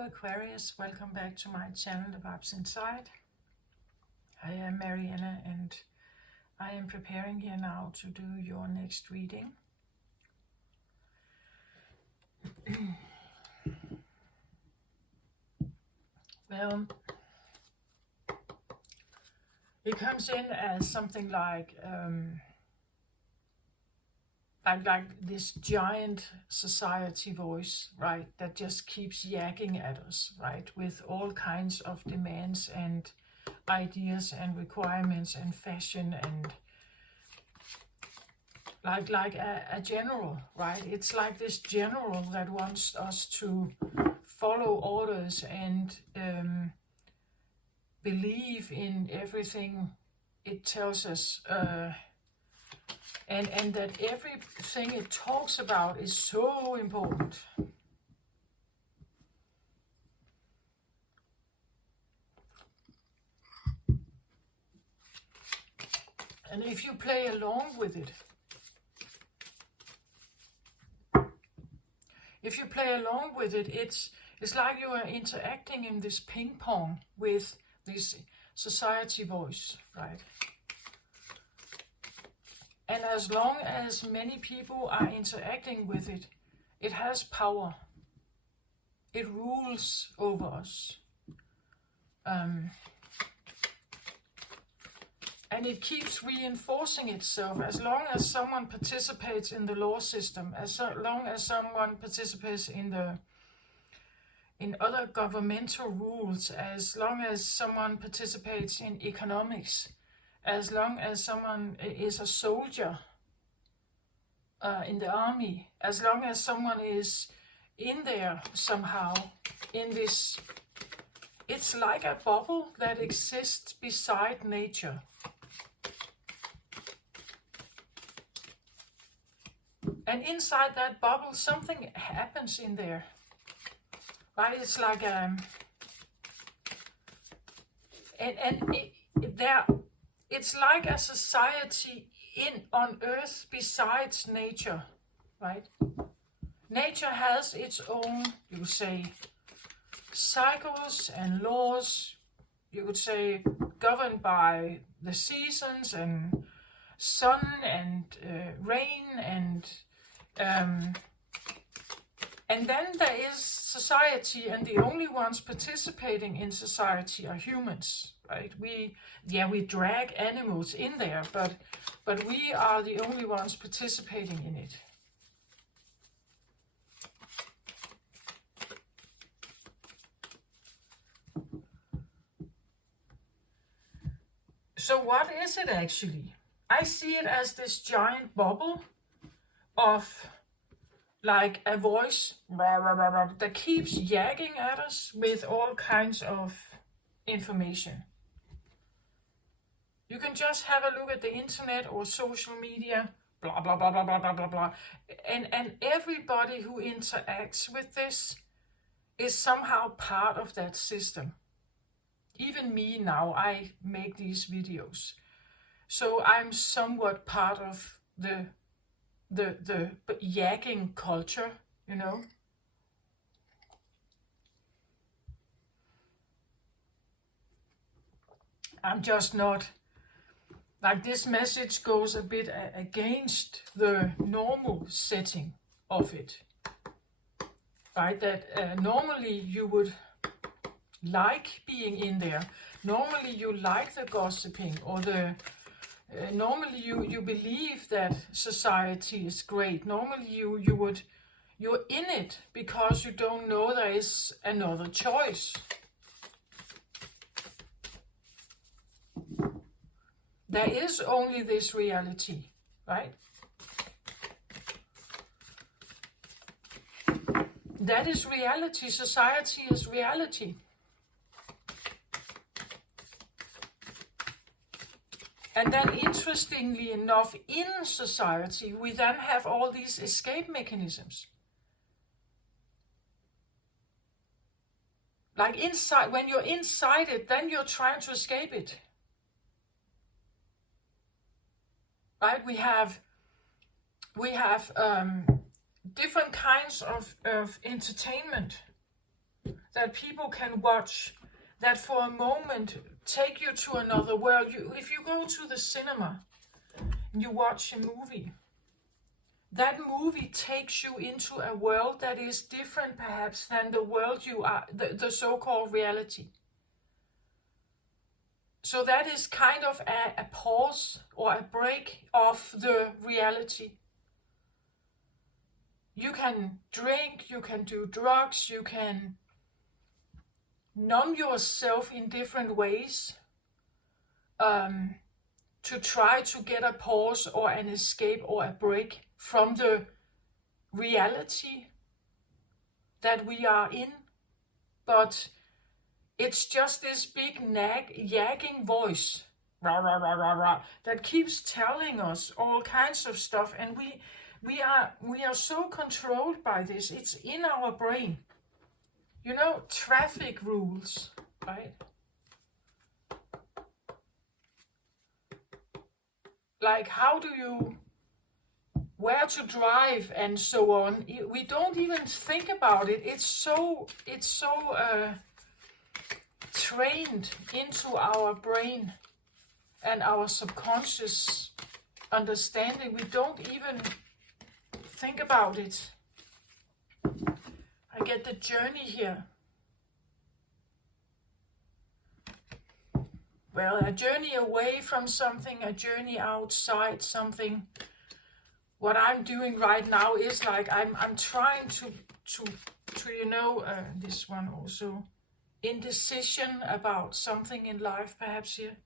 Hello Aquarius, welcome back to my channel, The Vibes Inside. I am Mariana and I am preparing here now to do your next reading. Well, it comes in as something like this giant society voice, right, that just keeps yakking at us, right, with all kinds of demands and ideas and requirements and fashion and like a general, right? It's like this general that wants us to follow orders and believe in everything it tells us, and that everything it talks about is so important. And if you play along with it, it's like you are interacting in this ping pong with this society voice, right? And as long as many people are interacting with it, it has power. It rules over us. And it keeps reinforcing itself as long as someone participates in the law system, as long as someone participates in other governmental rules, as long as someone participates in economics, as long as someone is a soldier in the army, as long as someone is in there somehow in this, it's like a bubble that exists beside nature. And inside that bubble, something happens in there, right? It's like it's like a society on Earth besides nature, right? Nature has its own, you could say, cycles and laws. You could say governed by the seasons and sun and rain and then there is society, and the only ones participating in society are humans, right? We drag animals in there, but we are the only ones participating in it. So what is it actually? I see it as this giant bubble of like a voice that keeps yagging at us with all kinds of information. You can just have a look at the internet or social media, blah, blah, blah, blah, blah, blah, blah, blah. And everybody who interacts with this is somehow part of that system. Even me now, I make these videos. So I'm somewhat part of the yakking culture, you know. I'm just not, like, this message goes a bit against the normal setting of it, right? That normally you would like being in there. Normally you like the gossiping or the normally you believe that society is great. Normally you're in it because you don't know there is another choice. There is only this reality, right? That is reality. Society is reality. And then, interestingly enough, in society, we then have all these escape mechanisms. Like inside, when you're inside it, then you're trying to escape it. Right? We have different kinds of entertainment. that people can watch, that for a moment take you to another world. If you go to the cinema and you watch a movie, that movie takes you into a world that is different perhaps than the world you are, the so-called reality. So that is kind of a pause or a break of the reality. You can drink, you can do drugs, you can numb yourself in different ways to try to get a pause or an escape or a break from the reality that we are in. But it's just this big yagging voice rah, rah, rah, rah, rah, that keeps telling us all kinds of stuff, and we are so controlled by this. It's in our brain. You know, traffic rules, right? Like where to drive and so on. We don't even think about it. It's so trained into our brain and our subconscious understanding. We don't even think about it. I get the journey here. Well, a journey away from something, a journey outside something. What I'm doing right now is like I'm trying to this one also, indecision about something in life perhaps here.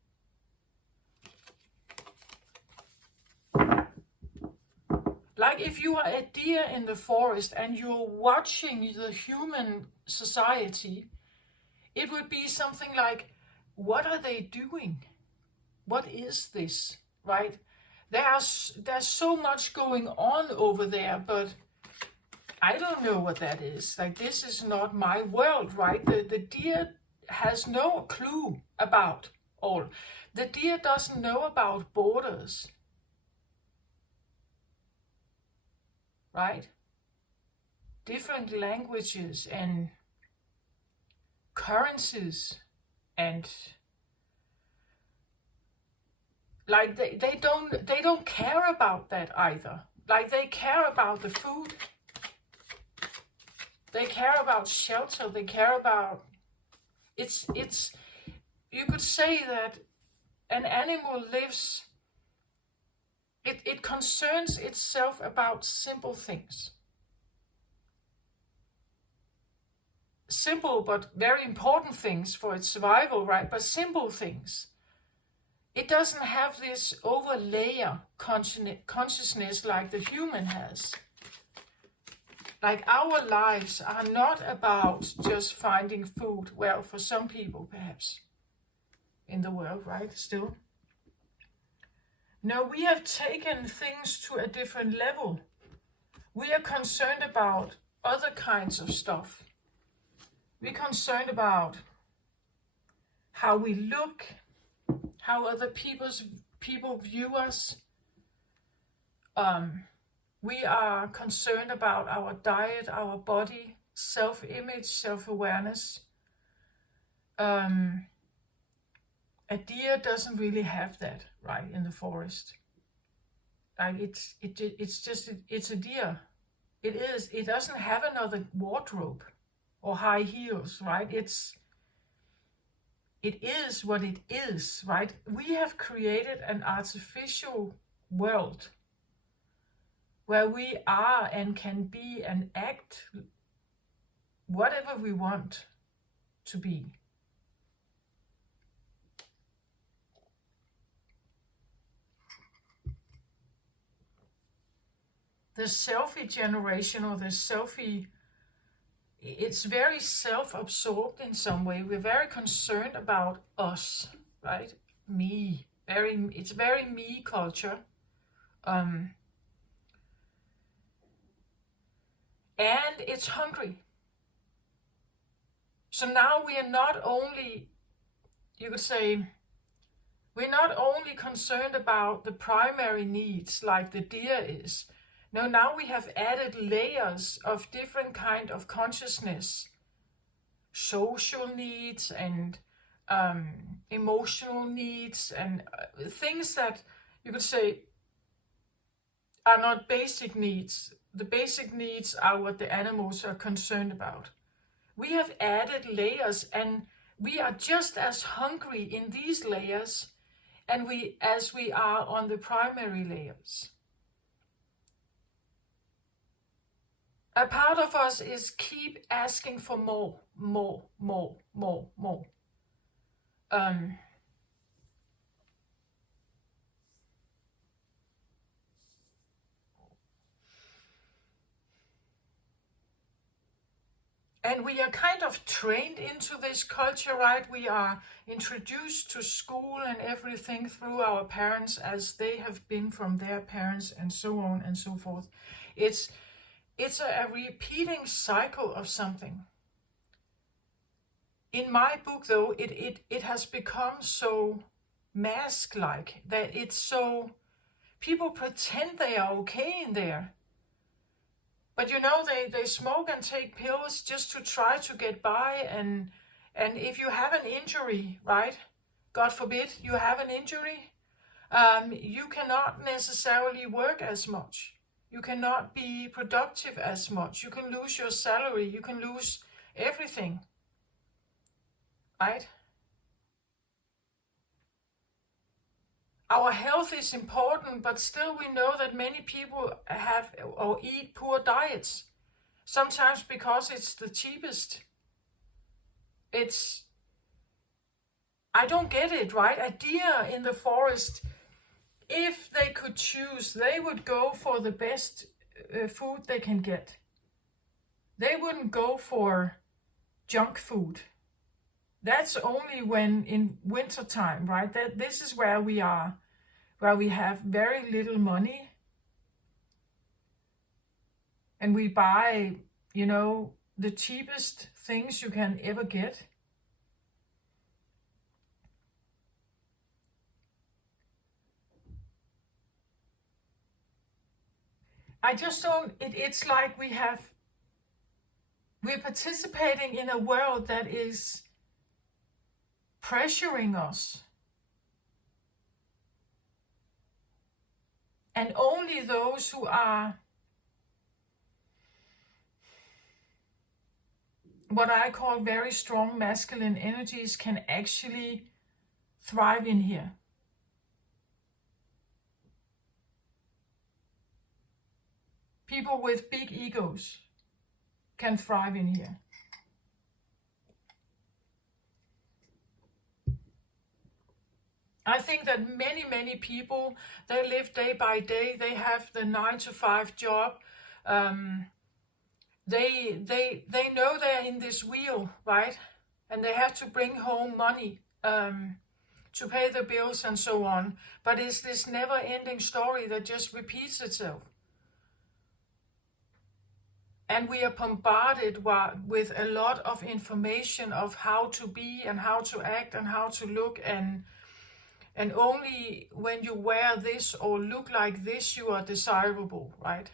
Like if you are a deer in the forest and you're watching the human society, it would be something like, what are they doing? What is this, right? There's so much going on over there, but I don't know what that is. Like, this is not my world, right? The deer has no clue about all. The deer doesn't know about borders, right? Different languages and currencies, and like they don't care about that either. Like, they care about the food, they care about shelter, they care about it's you could say that an animal lives, it concerns itself about simple things. Simple but very important things for its survival, right? But simple things. It doesn't have this overlayer consciousness like the human has. Like, our lives are not about just finding food. Well, for some people perhaps in the world, right? Still. No, we have taken things to a different level. We are concerned about other kinds of stuff. We're concerned about how we look, how other people view us. We are concerned about our diet, our body, self-image, self-awareness. A deer doesn't really have that, right, in the forest. Like, it's a deer. It doesn't have another wardrobe or high heels, right? It is what it is, right? We have created an artificial world where we are and can be and act whatever we want to be. The selfie generation, or the selfie, it's very self-absorbed in some way. We're very concerned about us, right? Me. It's very me culture. And it's hungry. So now we are not only, you could say, we're not only concerned about the primary needs like the deer is. No, now we have added layers of different kind of consciousness social needs and emotional needs and things that you could say are not basic needs. The basic needs are what the animals are concerned about. We have added layers, and we are just as hungry in these layers as we are on the primary layers. A part of us is keep asking for more, more, more, more, more. And we are kind of trained into this culture, right? We are introduced to school and everything through our parents as they have been from their parents, and so on and so forth. It's a repeating cycle of something. In my book, though, it has become so mask-like that it's so... People pretend they are okay in there. But you know, they smoke and take pills just to try to get by. And if you have an injury, right? God forbid you have an injury, you cannot necessarily work as much. You cannot be productive as much. You can lose your salary. You can lose everything, right? Our health is important, but still we know that many people have or eat poor diets. Sometimes because it's the cheapest. I don't get it, right? A deer in the forest, if they could choose, they would go for the best food they can get. They wouldn't go for junk food. That's only when in winter time, right? This is where we are, where we have very little money, and we buy, the cheapest things you can ever get. I just don't, it's like we're participating in a world that is pressuring us. And only those who are what I call very strong masculine energies can actually thrive in here. People with big egos can thrive in here. I think that many people, they live day by day. They have the 9-to-5 job. They know they're in this wheel, right? And they have to bring home money to pay the bills and so on. But it's this never-ending story that just repeats itself. And we are bombarded with a lot of information of how to be and how to act and how to look, and only when you wear this or look like this, you are desirable, right?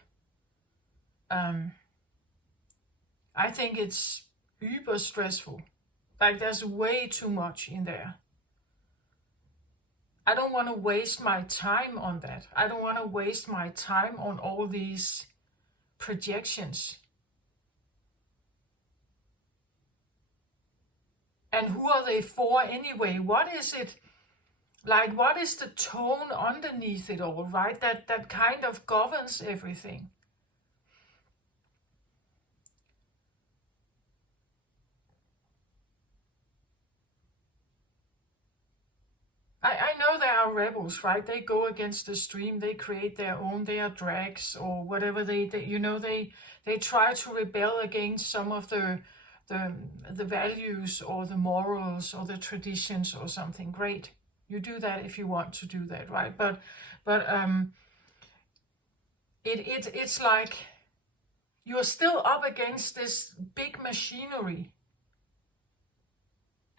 I think it's uber stressful. Like there's way too much in there. I don't want to waste my time on that. I don't want to waste my time on all these projections. And who are they for anyway? What is it? Like, what is the tone underneath it all, right? That kind of governs everything. I know there are rebels, right? They go against the stream, they create their own, they are drags or whatever they try to rebel against some of the values or the morals or the traditions or something. Great. You do that if you want to do that, right? But it's like you're still up against this big machinery.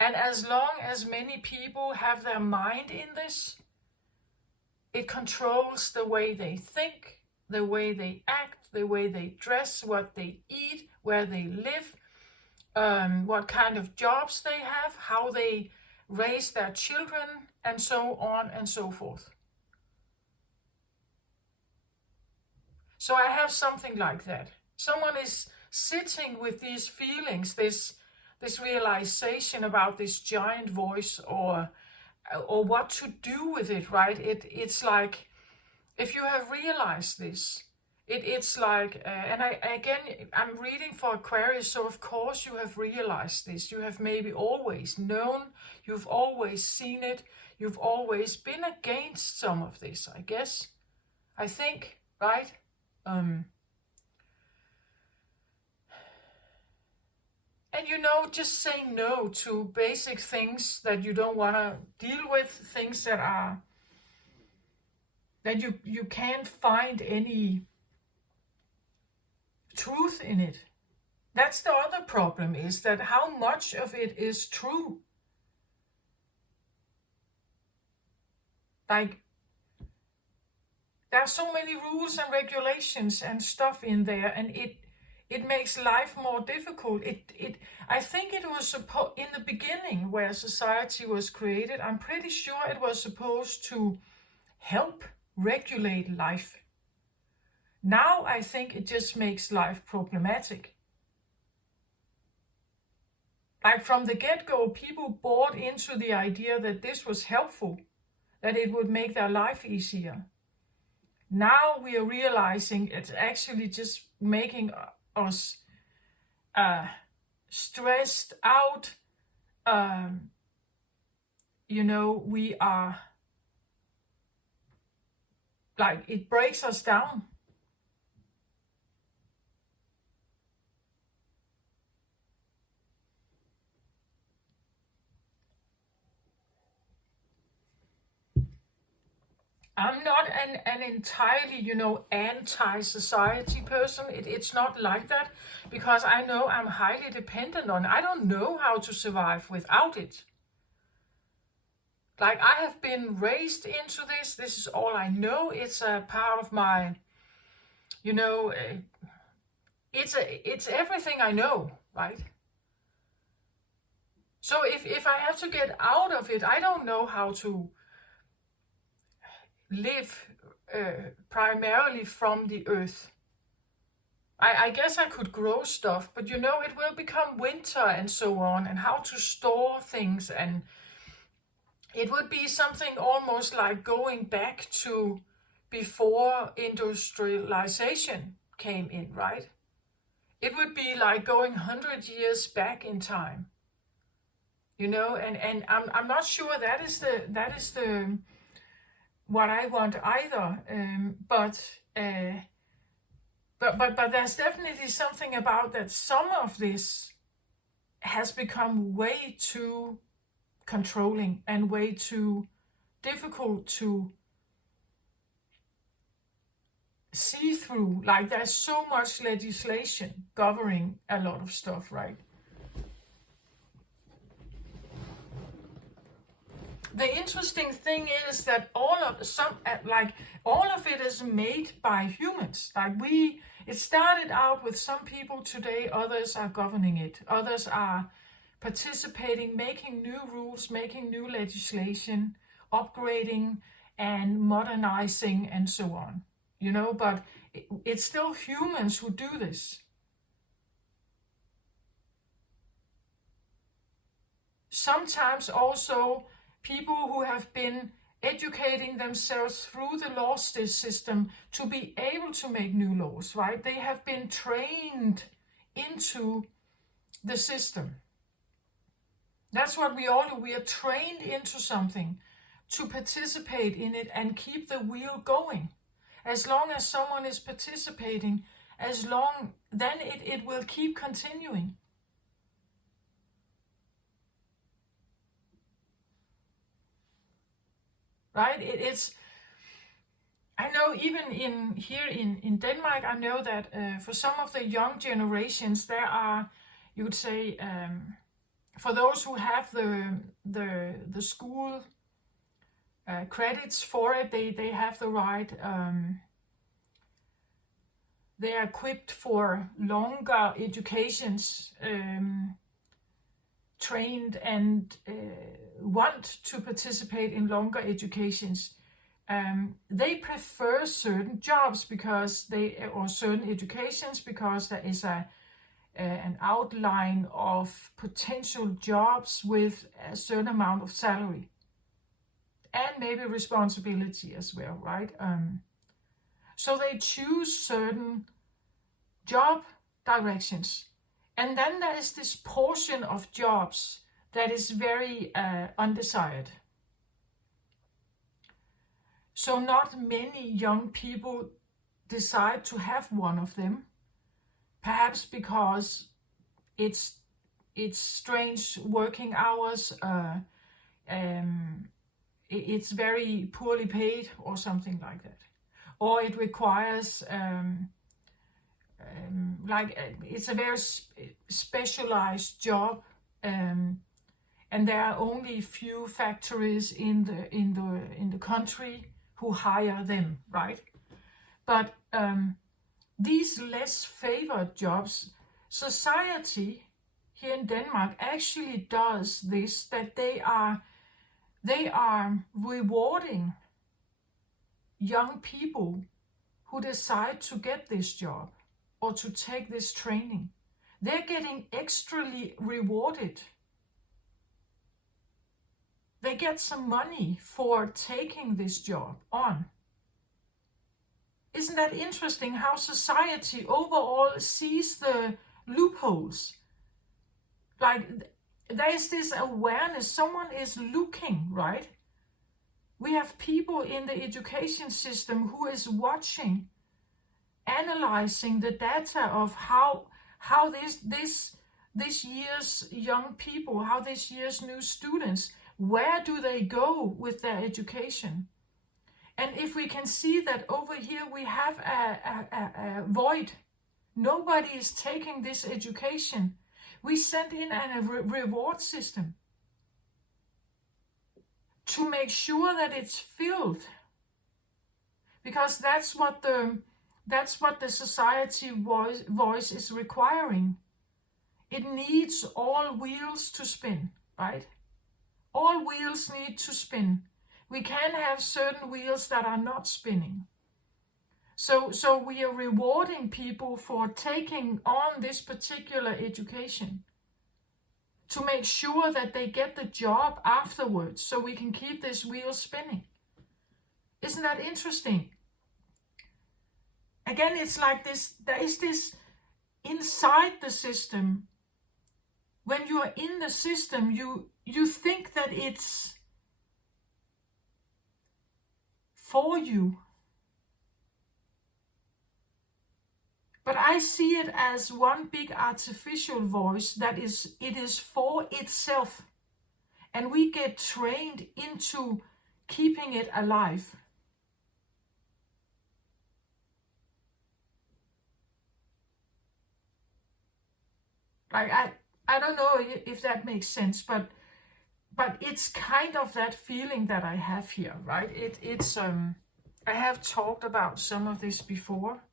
And as long as many people have their mind in this, it controls the way they think, the way they act, the way they dress, what they eat, where they live. what kind of jobs they have, how they raise their children, and so on and so forth. So I have something like that. Someone is sitting with these feelings, this realization about this giant voice, or what to do with it, right? It's like, if you have realized this, it's like, and I'm reading for Aquarius, so of course you have realized this. You have maybe always known, you've always seen it, you've always been against some of this, I guess. I think, right? And just saying no to basic things that you don't want to deal with, things that you can't find any truth in it. That's the other problem, is that how much of it is true. Like, there are so many rules and regulations and stuff in there, and it makes life more difficult. I think it was in the beginning, where society was created, I'm pretty sure it was supposed to help regulate life. Now I think it just makes life problematic. Like, from the get-go, people bought into the idea that this was helpful, that it would make their life easier. Now we are realizing it's actually just making us stressed out. We are, like, it breaks us down. I'm not an entirely, anti-society person. It's not like that, because I know I'm highly dependent on it. I don't know how to survive without it. Like, I have been raised into this. This is all I know. It's a part of my, it's everything I know, right? So if I have to get out of it, I don't know how to live primarily from the earth. I guess I could grow stuff, but it will become winter and so on, and how to store things, and it would be something almost like going back to before industrialization came in, right? It would be like going 100 years back in time, and I'm not sure that is the what I want either. But there's definitely something about that. Some of this has become way too controlling and way too difficult to see through. Like, there's so much legislation governing a lot of stuff, right? The interesting thing is that all of it is made by humans. Like, it started out with some people today, others are governing it. Others are participating, making new rules, making new legislation, upgrading and modernizing and so on. But it's still humans who do this. Sometimes also people who have been educating themselves through the law system to be able to make new laws, right? They have been trained into the system. That's what we all do. We are trained into something to participate in it and keep the wheel going. As long as someone is participating, then it will keep continuing. Right? I know even here in Denmark, I know that for some of the young generations, there are, you would say, for those who have the school credits for it, they have the right they are equipped for longer educations, trained and want to participate in longer educations. They prefer certain jobs because or certain educations because there is an outline of potential jobs with a certain amount of salary and maybe responsibility as well, right? So they choose certain job directions. And then there is this portion of jobs that is very undesired. So not many young people decide to have one of them, perhaps because it's strange working hours, it's very poorly paid or something like that. Or it requires it's a very specialized job, and there are only few factories in the country who hire them, right? But these less favored jobs, society here in Denmark actually does this, that they are rewarding young people who decide to get this job or to take this training. They're getting extrally rewarded. They get some money for taking this job on. Isn't that interesting how society overall sees the loopholes? Like, there is this awareness, someone is looking, right? We have people in the education system who is watching, analyzing the data of how this year's young people, how this year's new students, where do they go with their education? And if we can see that over here we have a void, nobody is taking this education, we send in a reward system to make sure that it's filled, because that's what the society voice is requiring. It needs all wheels to spin, right? All wheels need to spin. We can have certain wheels that are not spinning. So we are rewarding people for taking on this particular education to make sure that they get the job afterwards, so we can keep this wheel spinning. Isn't that interesting? Again, it's like this, there is this inside the system. When you are in the system, you think that it's for you. But I see it as one big artificial voice that it is for itself. And we get trained into keeping it alive. Like, I don't know if that makes sense, but it's kind of that feeling that I have here, right? It's I have talked about some of this before.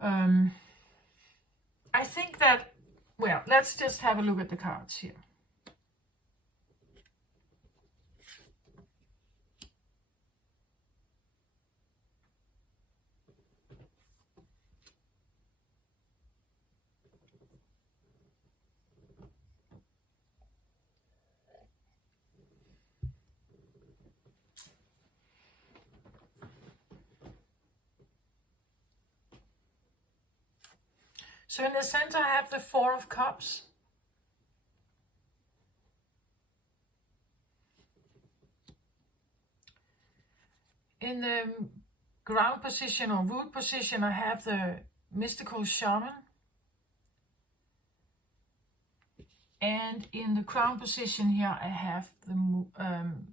I think that, well, let's just have a look at the cards here. So in the center, I have the Four of Cups. In the ground position or root position, I have the mystical shaman. And in the crown position here, I have the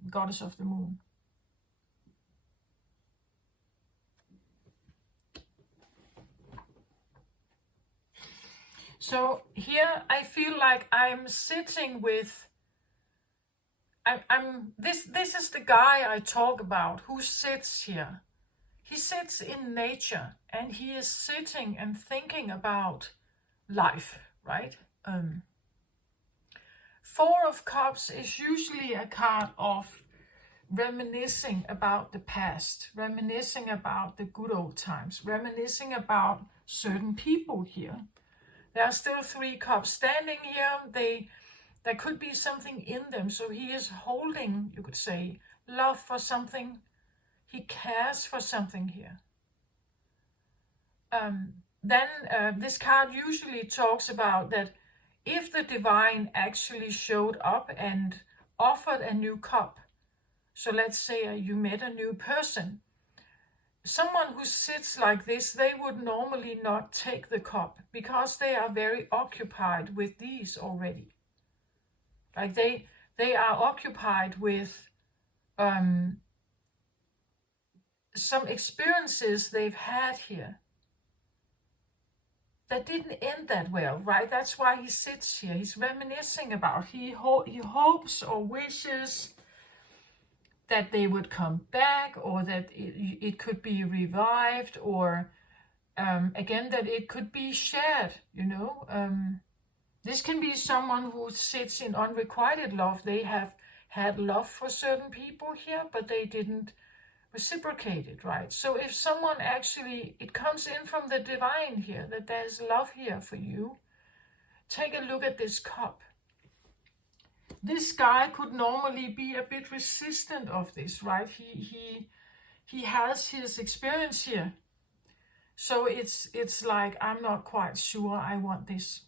goddess of the moon. So here I feel like I'm sitting with, this is the guy I talk about who sits here he sits in nature and he is sitting and thinking about life, right? Four of Cups is usually a card of reminiscing about the past, reminiscing about the good old times, reminiscing about certain people here. There are still 3 cups standing here. There could be something in them. So he is holding, you could say, love for something. He cares for something here. Then this card usually talks about that if the divine actually showed up and offered a new cup, so let's say you met a new person, someone who sits like this, they would normally not take the cup because they are very occupied with these already. Like they are occupied with some experiences they've had here that didn't end that well, right? That's why he sits here. He's reminiscing about, he hopes or wishes that they would come back, or that it could be revived, or again, that it could be shared, you know. This can be someone who sits in unrequited love. They have had love for certain people here, but they didn't reciprocate it, right? So if someone actually, it comes in from the divine here, that there's love here for you, take a look at this cup. This guy could normally be a bit resistant of this, right? He has his experience here. So it's like, I'm not quite sure I want this.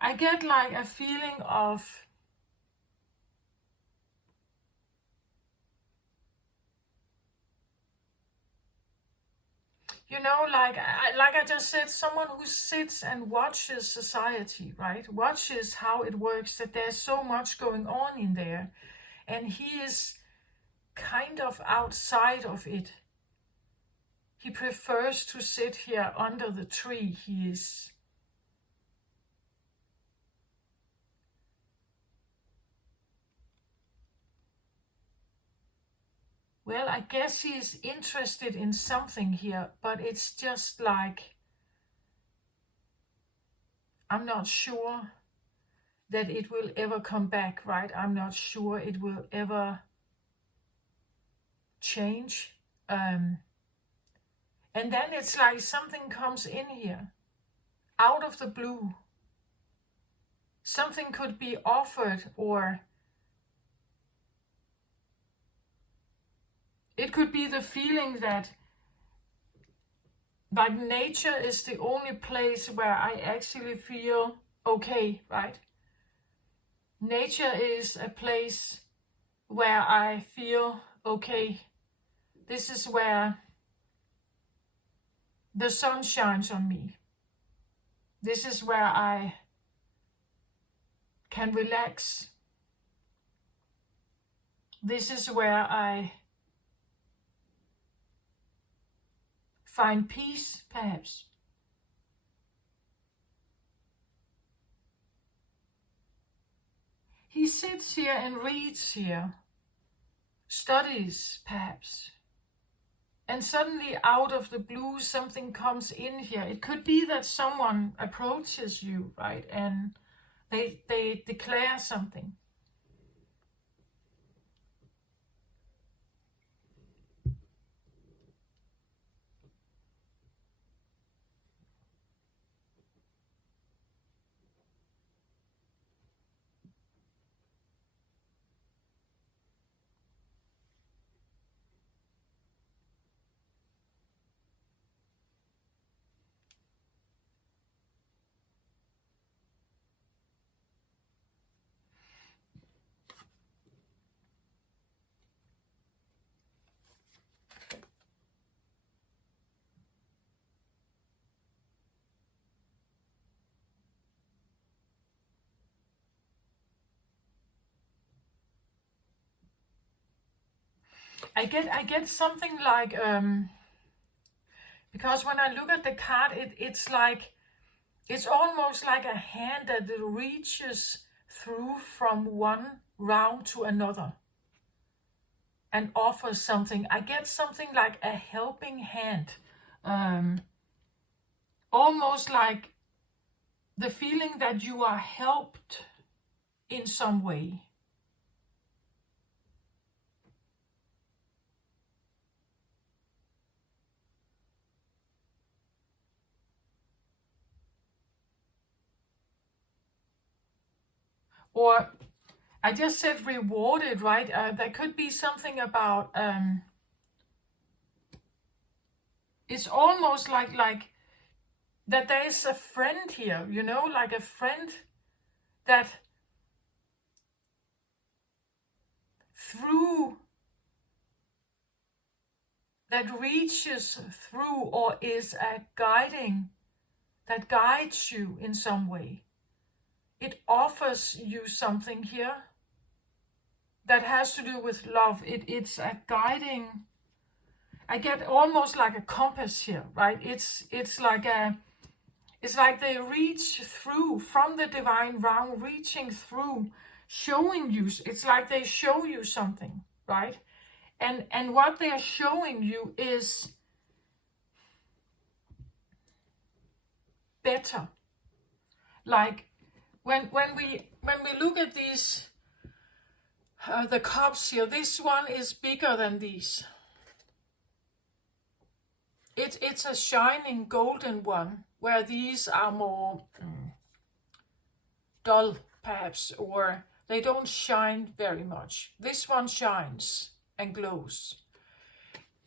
I get like a feeling of like I just said, someone who sits and watches society, right? Watches how it works, that there's so much going on in there. And he is kind of outside of it. He prefers to sit here under the tree. He is... Well, I guess he is interested in something here, but it's just like, I'm not sure that it will ever come back, right? I'm not sure it will ever change. And then it's like something comes in here, out of the blue. Something could be offered, or it could be the feeling that like nature is the only place where I actually feel okay, right? Nature is a place where I feel okay. This is where the sun shines on me. This is where I can relax. This is where I find peace, perhaps. He sits here and reads here, studies, perhaps. And suddenly, out of the blue, something comes in here. It could be that someone approaches you, right? And they declare something. I get something like because when I look at the card, it's like, it's almost like a hand that reaches through from one round to another and offer something. I get something like a helping hand, almost like the feeling that you are helped in some way. Or I just said rewarded, right? There could be something about, it's almost like that there is a friend here, you know, like a friend that through, that reaches through or is a guiding, that guides you in some way. It offers you something here that has to do with love. It's a guiding. I get almost like a compass here, right? It's like they reach through from the divine realm, reaching through, showing you. It's like they show you something, right? And what they are showing you is better. Like when we look at these, the cups here, this one is bigger than these. It's a shining golden one, where these are more dull, perhaps, or they don't shine very much. This one shines and glows.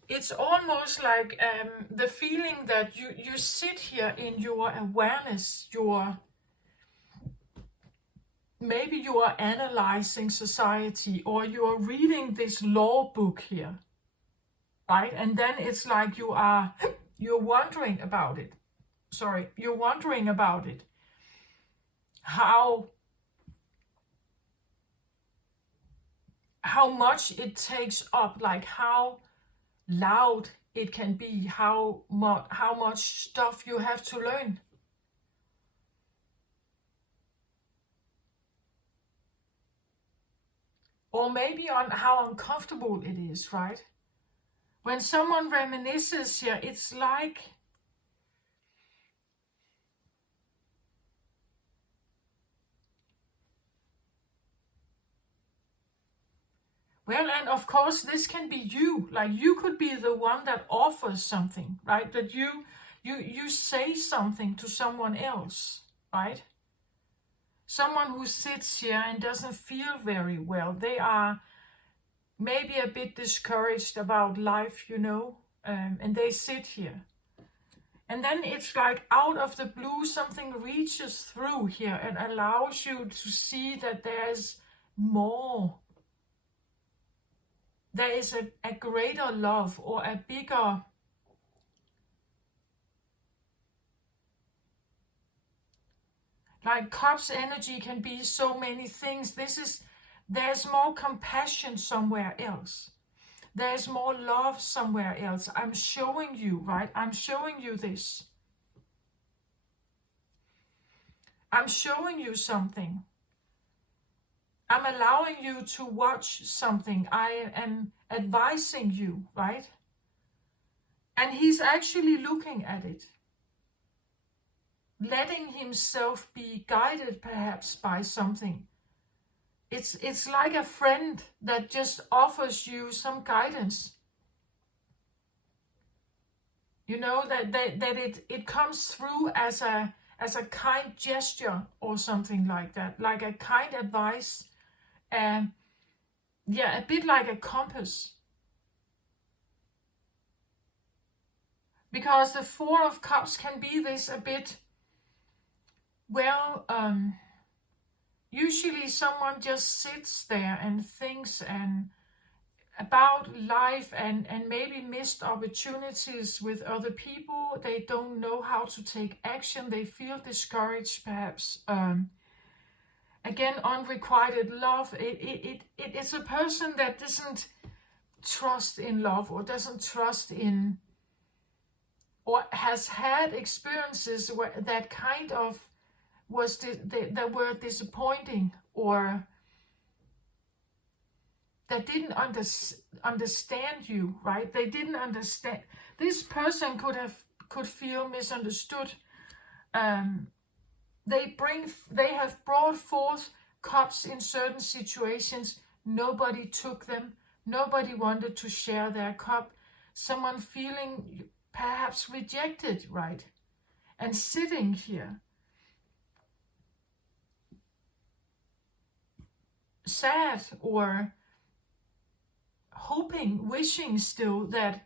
It's almost like the feeling that you sit here in your awareness, maybe you are analyzing society, or you are reading this law book here, right? And then it's like you're wondering about it. You're wondering about it. How much it takes up, like how loud it can be, how much stuff you have to learn. Or maybe on how uncomfortable it is, right? When someone reminisces here, it's like, well, and of course this can be you. Like you could be the one that offers something, right? That you say something to someone else, right? Someone who sits here and doesn't feel very well. They are maybe a bit discouraged about life, you know, and they sit here. And then it's like out of the blue, something reaches through here and allows you to see that there's more. There is a greater love, or a bigger, like cups energy can be so many things. There's more compassion somewhere else. There's more love somewhere else. I'm showing you, right? I'm showing you this. I'm showing you something. I'm allowing you to watch something. I am advising you, right? And he's actually looking at it, letting himself be guided perhaps by something. It's like a friend that just offers you some guidance. You know, that it comes through as a kind gesture or something like that, like a kind advice. Yeah, a bit like a compass. Because the Four of Cups can be this a bit, well, usually someone just sits there and thinks and about life and maybe missed opportunities with other people. They don't know how to take action. They feel discouraged, perhaps. Again, unrequited love. It's a person that doesn't trust in love, or doesn't trust in, or has had experiences where that kind of that were disappointing, or that didn't understand you, right? They didn't understand. This person could feel misunderstood. They have brought forth cups in certain situations. Nobody took them. Nobody wanted to share their cup. Someone feeling perhaps rejected, right? And sitting here, sad or hoping, wishing still that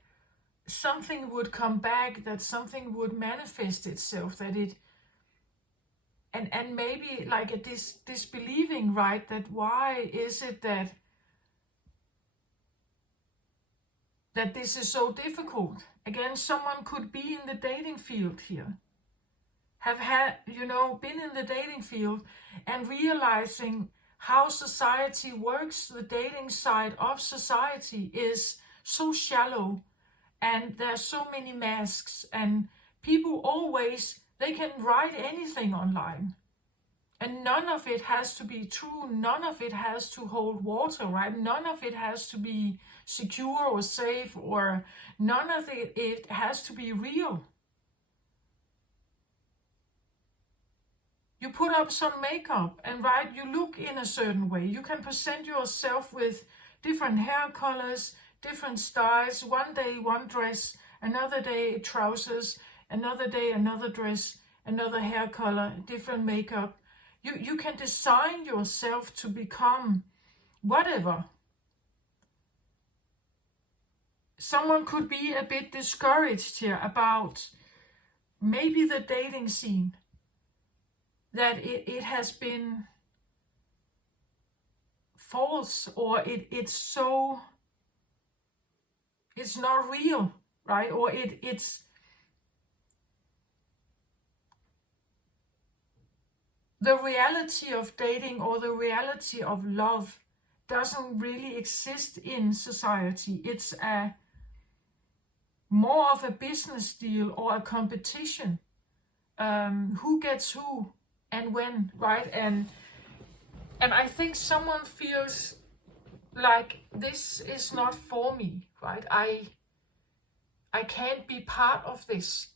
something would come back, that something would manifest itself, that it, and maybe like a disbelieving, right? That why is it that this is so difficult? Again, someone could be in the dating field here, have had, been in the dating field and realizing how society works. The dating side of society is so shallow, and there are so many masks, and people always, they can write anything online, and none of it has to be true. None of it has to hold water, right? None of it has to be secure or safe, or none of it has to be real. You put up some makeup and, right, you look in a certain way. You can present yourself with different hair colors, different styles. One day one dress, another day trousers, another day another dress, another hair color, different makeup. You can design yourself to become whatever. Someone could be a bit discouraged here about maybe the dating scene, that it has been false, or it's not real, right? Or it's the reality of dating, or the reality of love, doesn't really exist in society. It's more of a business deal or a competition. Who gets who and when, right? And I think someone feels like this is not for me, right? I can't be part of this.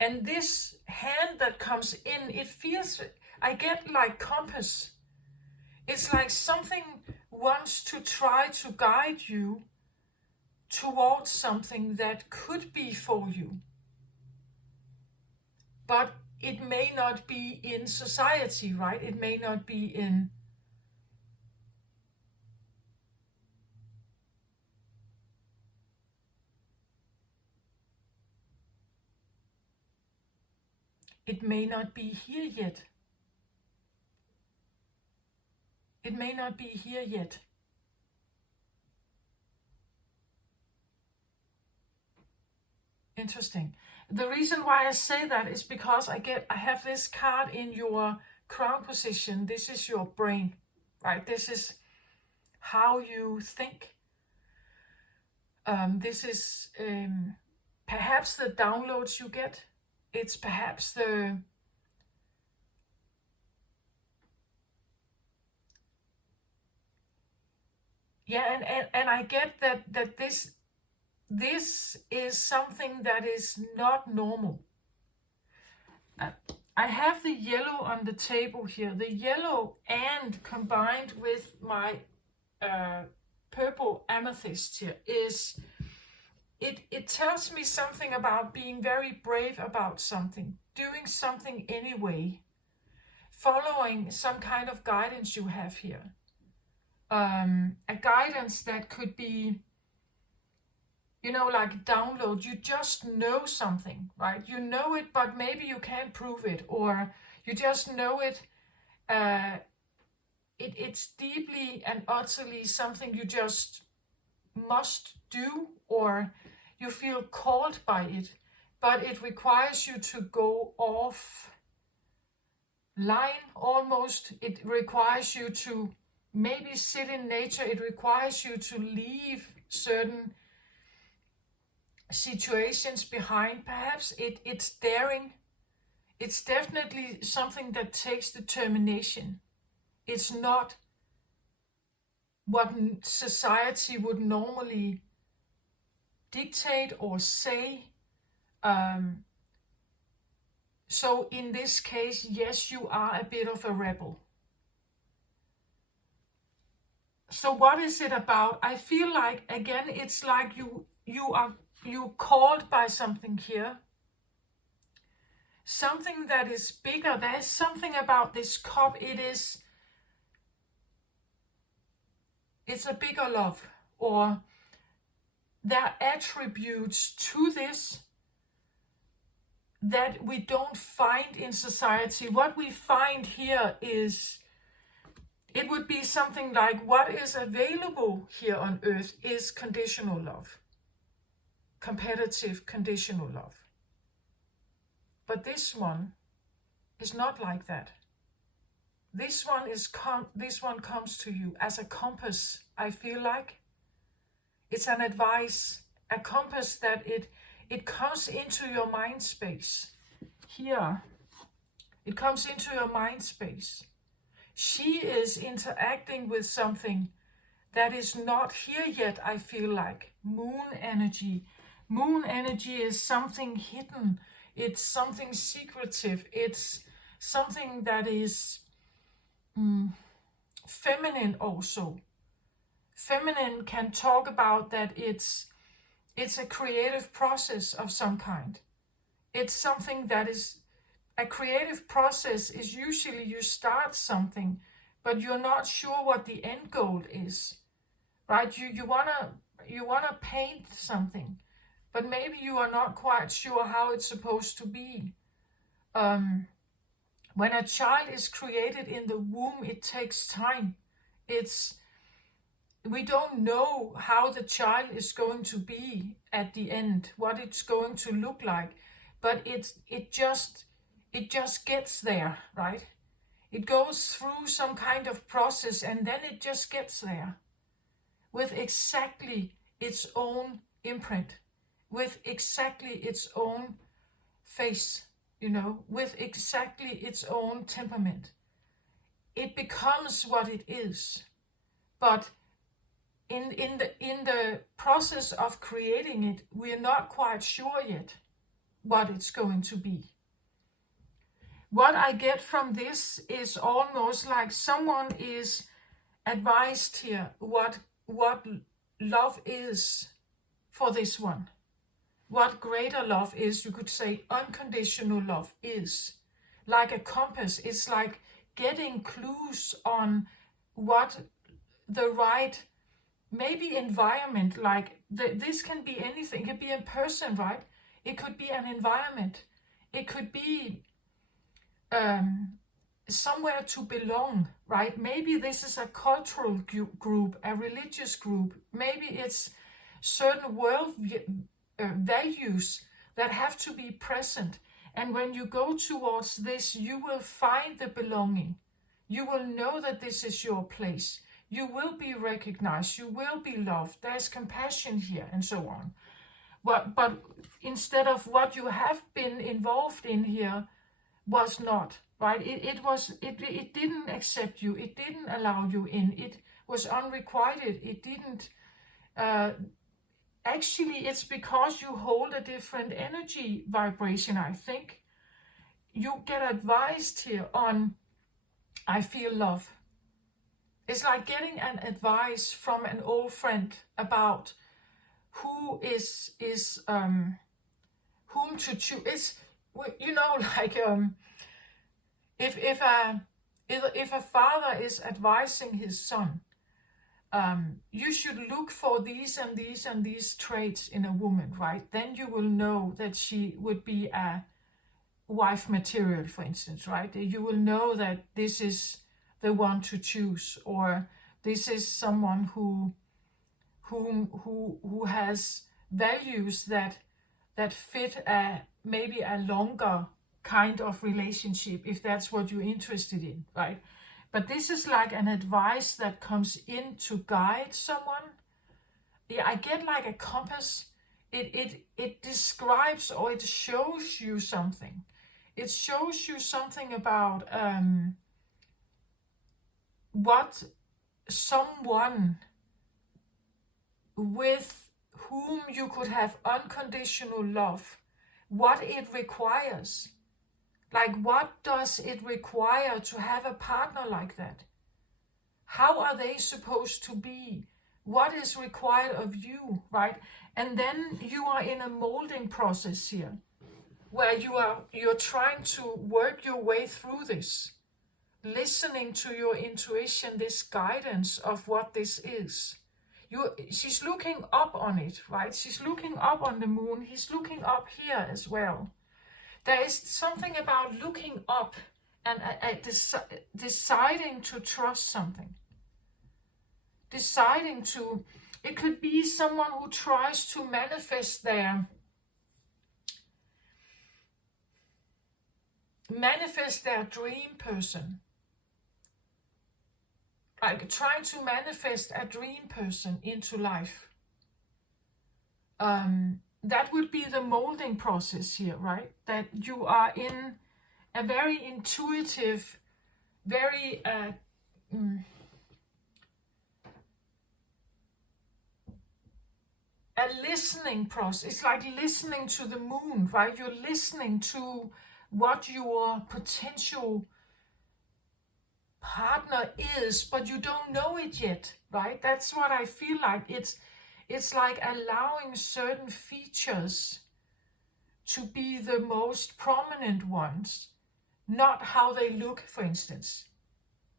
And this hand that comes in, it feels, I get like compass. It's like something wants to try to guide you towards something that could be for you. But it may not be in society, right? It may not be in it may not be here yet. It may not be here yet. Interesting. The reason why I say that is because I have this card in your crown position. This is your brain, right? This is how you think. This is perhaps the downloads you get. It's perhaps the and I get that this is something that is not normal. I have the yellow on the table here. The yellow, and combined with my purple amethyst here, is it tells me something about being very brave about something, doing something anyway, following some kind of guidance you have here. A guidance that could be, like download. You just know something, right? You know it, but maybe you can't prove it, or you just know it. It's deeply and utterly something you just must do, or you feel called by it, but it requires you to go off line almost. It requires you to maybe sit in nature. It requires you to leave certain situations behind. Perhaps it's daring. It's definitely something that takes determination. It's not what society would normally dictate or say. So in this case, yes, you are a bit of a rebel. So what is it about? I feel like, again, it's like you called by something here. Something that is bigger. There's something about this cup. It's a bigger love, or there are attributes to this that we don't find in society. What we find here is, it would be something like what is available here on earth is conditional love, competitive conditional love. But this one is not like that. This one comes to you as a compass. I feel like it's an advice, a compass that it comes into your mind space. Here, it comes into your mind space. She is interacting with something that is not here yet, I feel like. Moon energy. Moon energy is something hidden. It's something secretive. It's something that is feminine also. Feminine can talk about that it's a creative process of some kind. It's something that is, a creative process is usually you start something, but you're not sure what the end goal is, right? You wanna paint something, but maybe you are not quite sure how it's supposed to be. When a child is created in the womb, it takes time. We don't know how the child is going to be at the end, what it's going to look like, but it just gets there, right? It goes through some kind of process, and then it just gets there with exactly its own imprint, with exactly its own face, with exactly its own temperament. It becomes what it is. But in the process of creating it, we're not quite sure yet what it's going to be. What I get from this is almost like someone is advised here what love is for this one. What greater love is, you could say unconditional love is. Like a compass, it's like getting clues on what the right, maybe environment, like this can be anything. It could be a person, right? It could be an environment. It could be somewhere to belong, right? Maybe this is a cultural group, a religious group. Maybe it's certain world values that have to be present. And when you go towards this, you will find the belonging. You will know that this is your place. You will be recognized. You will be loved. There's compassion here, and so on. But instead of what you have been involved in here was not, right? It didn't accept you. It didn't allow you in. It was unrequited. It didn't. Actually, it's because you hold a different energy vibration, I think. You get advised here on, I feel love. It's like getting an advice from an old friend about who is whom to choose. It's, like if a father is advising his son, you should look for these and these and these traits in a woman, right? Then you will know that she would be a wife material, for instance, right? You will know that this is the one to choose, or this is someone who has values that fit maybe a longer kind of relationship, if that's what you're interested in, right? But this is like an advice that comes in to guide someone. Yeah, I get like a compass. It describes, or it shows you something. it shows you something about what someone with whom you could have unconditional love, what it requires. Like, what does it require to have a partner like that? How are they supposed to be? What is required of you, right? And then you are in a molding process here, where you're trying to work your way through this, listening to your intuition, this guidance of what this is. She's looking up on it, right? She's looking up on the moon. He's looking up here as well. There is something about looking up and deciding to trust something. Deciding to, it could be someone who tries to manifest their dream person. Like trying to manifest a dream person into life. That would be the molding process here, right? That you are in a very intuitive, very a listening process. It's like listening to the moon, right? You're listening to what your potential partner is, but you don't know it yet, right? That's what I feel like. It's like allowing certain features to be the most prominent ones, not how they look, for instance,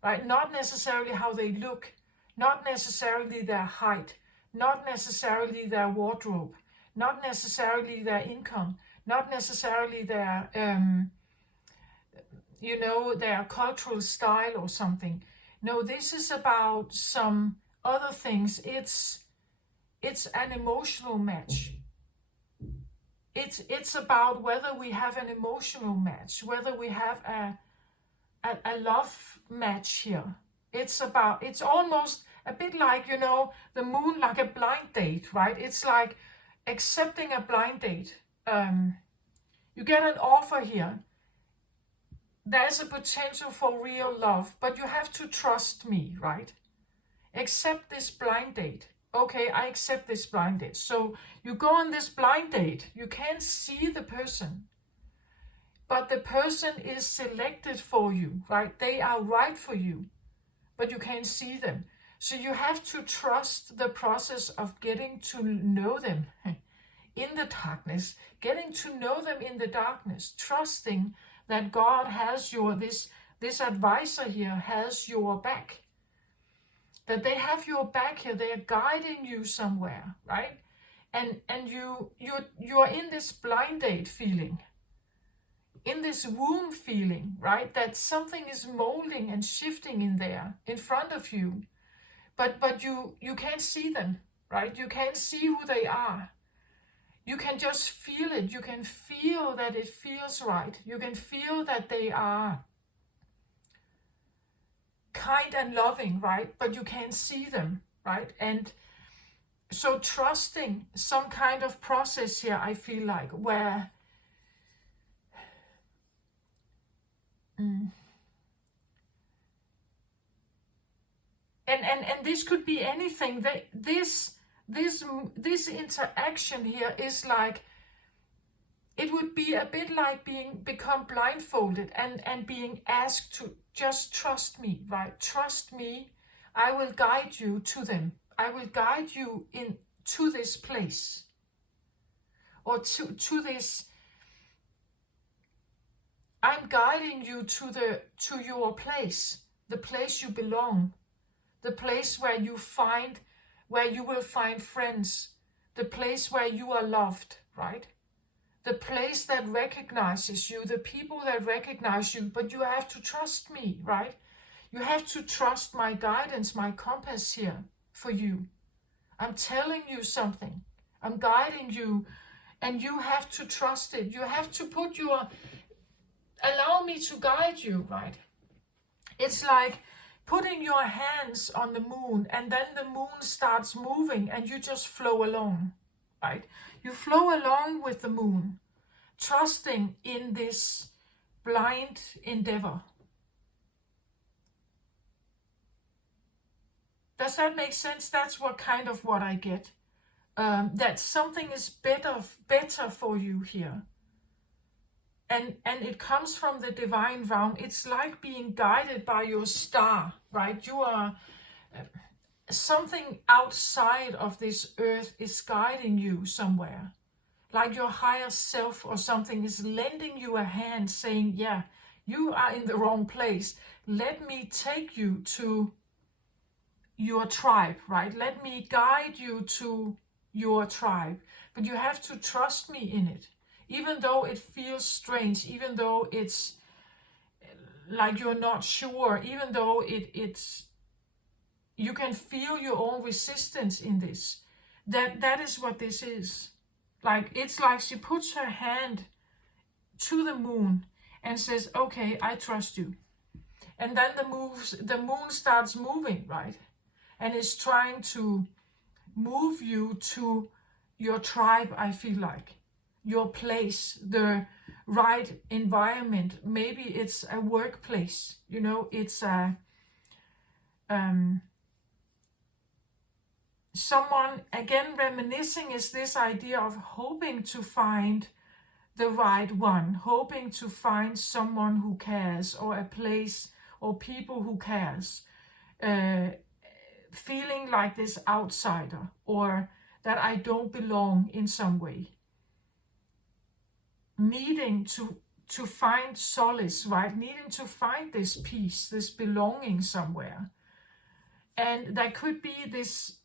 right? Not necessarily how they look, not necessarily their height, not necessarily their wardrobe, not necessarily their income, not necessarily their their cultural style or something. No, this is about some other things. It's an emotional match. It's about whether we have an emotional match, whether we have a love match here. It's almost a bit like, the moon, like a blind date, right? It's like accepting a blind date. You get an offer here. There's a potential for real love, but you have to trust me, right? Accept this blind date. Okay, I accept this blind date. So you go on this blind date. You can't see the person, but the person is selected for you, right? They are right for you, but you can't see them. So you have to trust the process of getting to know them in the darkness, getting to know them in the darkness, trusting that God has this advisor here has your back. That they have your back here, they are guiding you somewhere, right? And you're in this blind date feeling, in this womb feeling, right? That something is molding and shifting in there, in front of you. But you can't see them, right? You can't see who they are. You can just feel it. You can feel that it feels right. You can feel that they are kind and loving, right? But you can't see them, right? And so trusting some kind of process here, I feel like, where and this could be anything. This interaction here is like, it would be a bit like become blindfolded and being asked to just trust me, right? Trust me. I will guide you to them. I will guide you to this place, or to this. I'm guiding you to your place, the place you belong, the place where you will find friends, the place where you are loved, right? The place that recognizes you, the people that recognize you, but you have to trust me, right? You have to trust my guidance, my compass here for you. I'm telling you something. I'm guiding you, and you have to trust it. You have to allow me to guide you, right? It's like putting your hands on the moon, and then the moon starts moving and you just flow along, right? You flow along with the moon, trusting in this blind endeavor. Does that make sense? That's what I get. That something is better for you here. And it comes from the divine realm. It's like being guided by your star, right? You are something outside of this earth is guiding you somewhere. Like your higher self or something is lending you a hand saying, yeah, you are in the wrong place. Let me take you to your tribe, right? Let me guide you to your tribe. But you have to trust me in it. Even though it feels strange, even though it's like you're not sure, even though it's you can feel your own resistance in this. That is what this is. Like, it's like she puts her hand to the moon and says, okay, I trust you. And then the moon starts moving, right? And is trying to move you to your tribe, I feel like. Your place, the right environment. Maybe it's a workplace, you know, it's a someone, again, reminiscing is this idea of hoping to find the right one, hoping to find someone who cares, or a place or people who cares, feeling like this outsider, or that I don't belong in some way, needing to find solace, right? Needing to find this peace, this belonging somewhere. And that could be this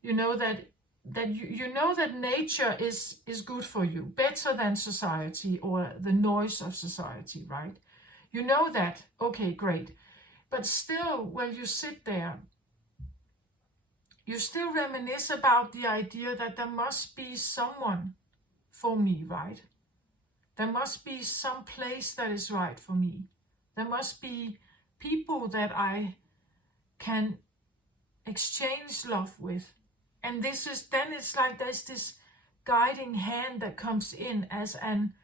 you know, that you know that nature is good for you, better than society or the noise of society, right? You know that, okay, great. But still, when you sit there, you still reminisce about the idea that there must be someone for me, right? There must be some place that is right for me. There must be people that I can exchange love with. And this is, then it's like there's this guiding hand that comes in as an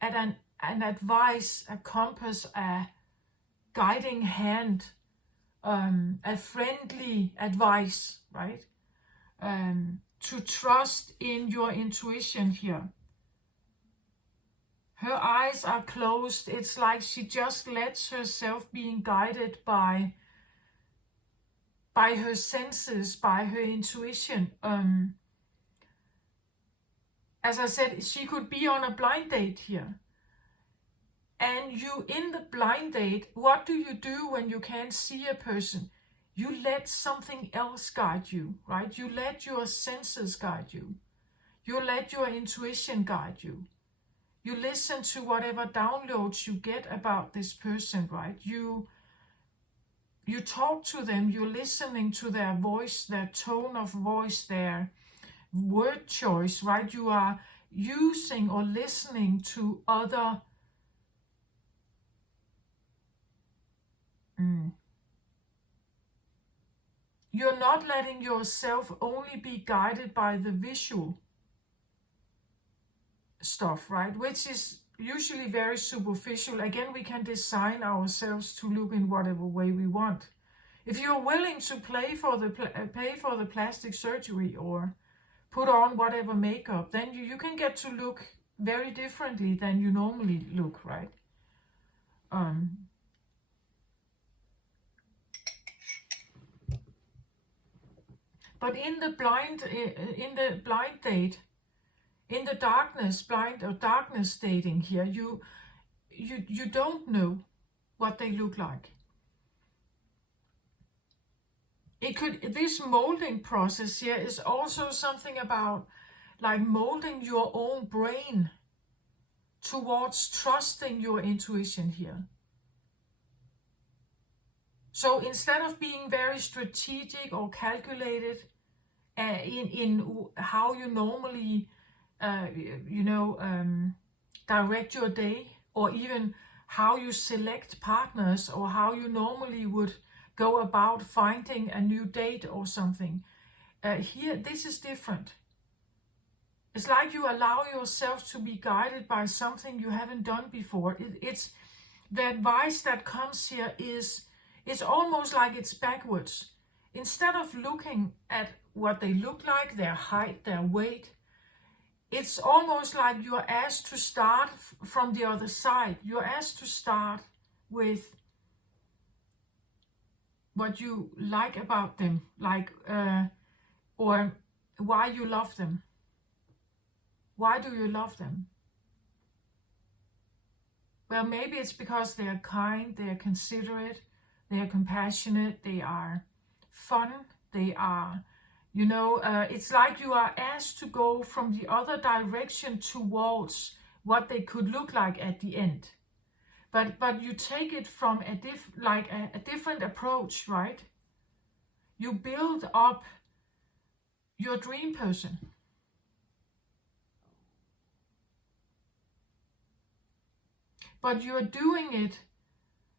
advice, a compass, a guiding hand, a friendly advice, right? To trust in your intuition here. Her eyes are closed. It's like she just lets herself being guided by her senses, by her intuition. As I said, she could be on a blind date here. And you, in the blind date, what do you do when you can't see a person? You let something else guide you, right? You let your senses guide you. You let your intuition guide you. You listen to whatever downloads you get about this person, right? You talk to them, you're listening to their voice, their tone of voice, their word choice, right? You are using or listening to other You're not letting yourself only be guided by the visual stuff, right? Which is usually very superficial. Again, we can design ourselves to look in whatever way we want. If you're willing to pay for the plastic surgery or put on whatever makeup, then you can get to look very differently than you normally look, right? But in the blind date, in the darkness dating here, you don't know what they look like. This molding process here is also something about like molding your own brain towards trusting your intuition here. So instead of being very strategic or calculated in how you normally direct your day, or even how you select partners, or how you normally would go about finding a new date or something. Here, this is different. It's like you allow yourself to be guided by something you haven't done before. It's the advice that comes here is, it's almost like it's backwards. Instead of looking at what they look like, their height, their weight, it's almost like you're asked to start from the other side. You're asked to start with what you like about them, like, or why you love them. Why do you love them? Well, maybe it's because they are kind, they are considerate, they are compassionate, they are fun, they are, it's like you are asked to go from the other direction towards what they could look like at the end. But you take it from a different approach, right? You build up your dream person. But you're doing it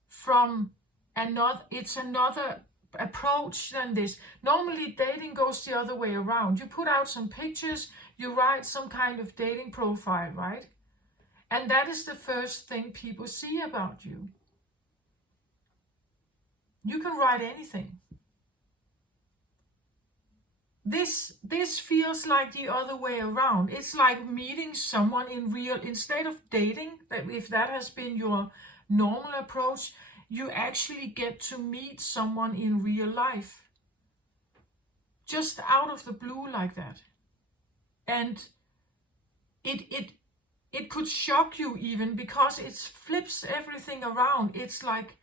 from another approach than this. Normally dating goes the other way around. You put out some pictures, you write some kind of dating profile, right? And that is the first thing people see about you. You can write anything. This feels like the other way around. It's like meeting someone in real, instead of dating, that if that has been your normal approach, you actually get to meet someone in real life. Just out of the blue like that. And it could shock you even, because it flips everything around. It's like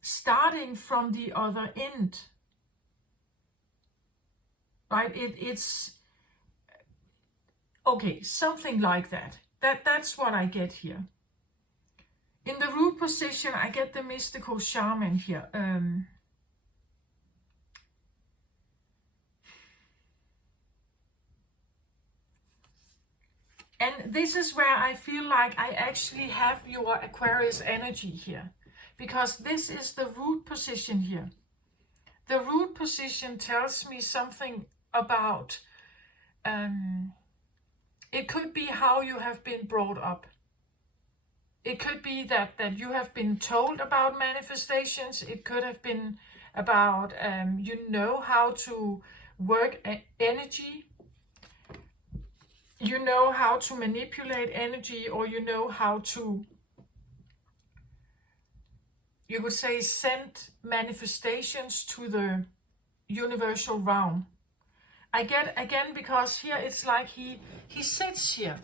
starting from the other end. Right? It's okay, something like that. That's what I get here. In the root position, I get the mystical shaman here. And this is where I feel like I actually have your Aquarius energy here, because this is the root position here. The root position tells me something about, it could be how you have been brought up. It could be that you have been told about manifestations. It could have been about, how to work energy. You know how to manipulate energy, or you know how to, you could say, send manifestations to the universal realm. I get, again, because here it's like he sits here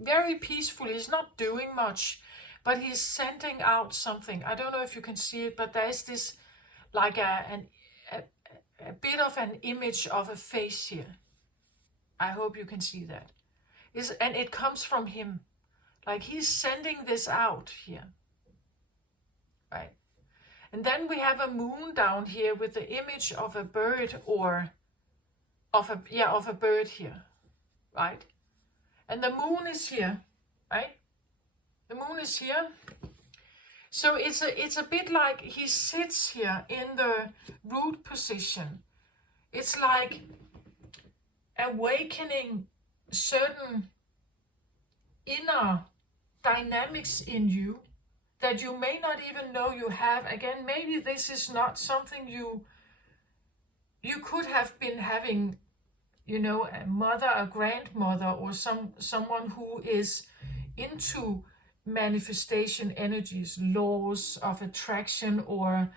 very peacefully. He's not doing much, but he's sending out something. I don't know if you can see it, but there's this like a bit of an image of a face here. I hope you can see that. And it comes from him. Like he's sending this out here. Right? And then we have a moon down here with the image of a bird, or of a bird here. Right? And the moon is here. Right? The moon is here. So it's a bit like he sits here in the root position. It's like awakening certain inner dynamics in you that you may not even know you have. Again, maybe this is not something you could have been having, a mother, a grandmother, or someone who is into manifestation energies, laws of attraction, or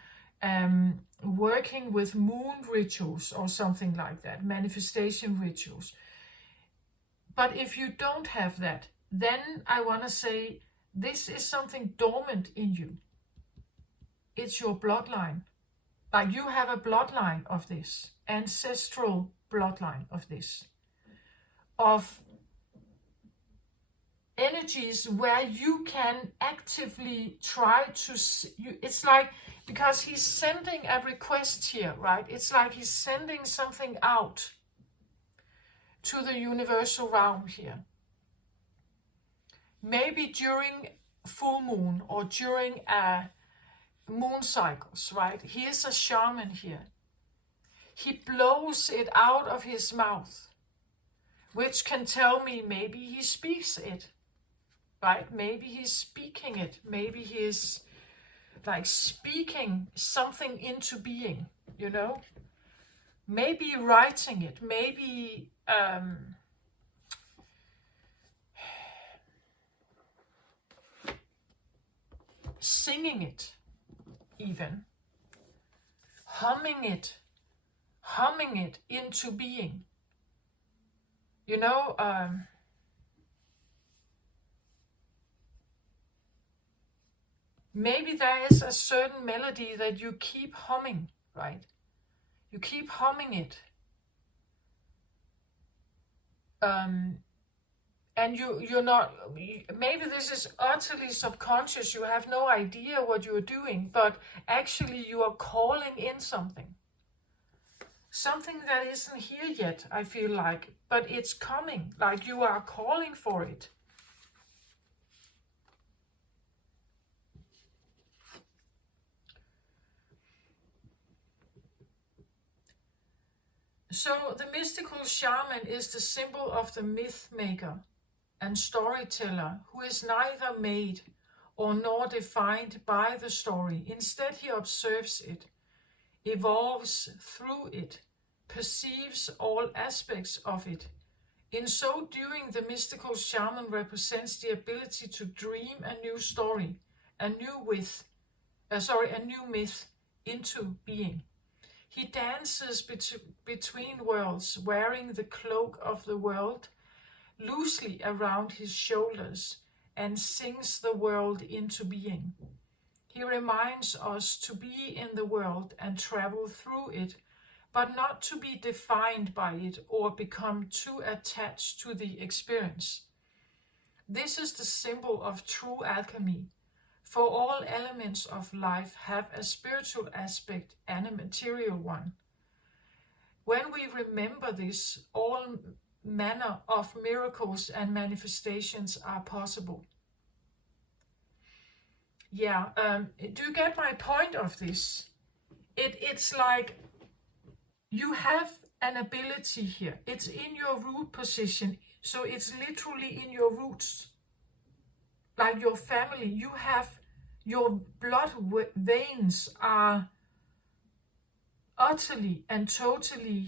working with moon rituals or something like that, manifestation rituals. But if you don't have that, then I want to say this is something dormant in you. It's your bloodline. Like you have a bloodline of this, ancestral bloodline of this, of energies where you can actively try to, it's like, because he's sending a request here, right? It's like he's sending something out to the universal realm here. Maybe during full moon or during moon cycles, right? He is a shaman here. He blows it out of his mouth. which can tell me maybe he speaks it, right? Maybe he's speaking it. Maybe he is like speaking something into being, you know? Maybe writing it, maybe singing it, even humming it into being. You know, maybe there is a certain melody that you keep humming, right? You keep humming it. And you're not, maybe this is utterly subconscious, you have no idea what you're doing, but actually you are calling in something. Something that isn't here yet, I feel like, but it's coming, like you are calling for it. So the mystical shaman is the symbol of the myth maker and storyteller who is neither made or nor defined by the story. Instead, he observes it, evolves through it, perceives all aspects of it. In so doing, the mystical shaman represents the ability to dream a new story, a new myth into being. He dances between worlds, wearing the cloak of the world loosely around his shoulders, and sings the world into being. He reminds us to be in the world and travel through it, but not to be defined by it or become too attached to the experience. This is the symbol of true alchemy, for all elements of life have a spiritual aspect and a material one. When we remember this, all manner of miracles and manifestations are possible. Yeah, do you get my point of this? It's like you have an ability here. It's in your root position, so it's literally in your roots. Like your family, you have your blood veins are utterly and totally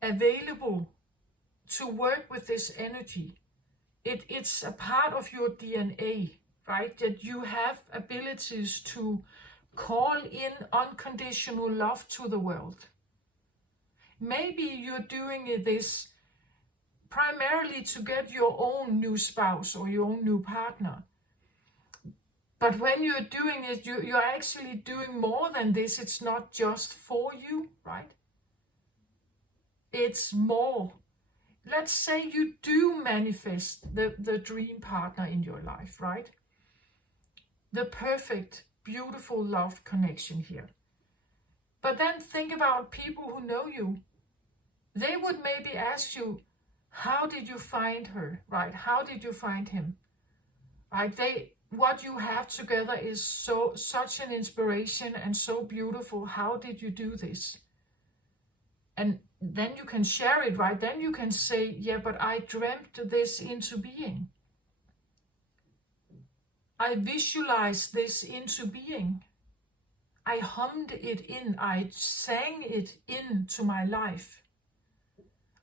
available to work with this energy. It's a part of your DNA, right? That you have abilities to call in unconditional love to the world. Maybe you're doing this primarily to get your own new spouse or your own new partner. But when you're doing it, you're actually doing more than this. It's not just for you, right? It's more. Let's say you do manifest the dream partner in your life, right? The perfect, beautiful love connection here. But then think about people who know you. They would maybe ask you, how did you find her, right? How did you find him? Right? What you have together is such an inspiration and so beautiful. How did you do this? And then you can share it, right? Then you can say, yeah, but I dreamt this into being. I visualized this into being. I hummed it in. I sang it into my life.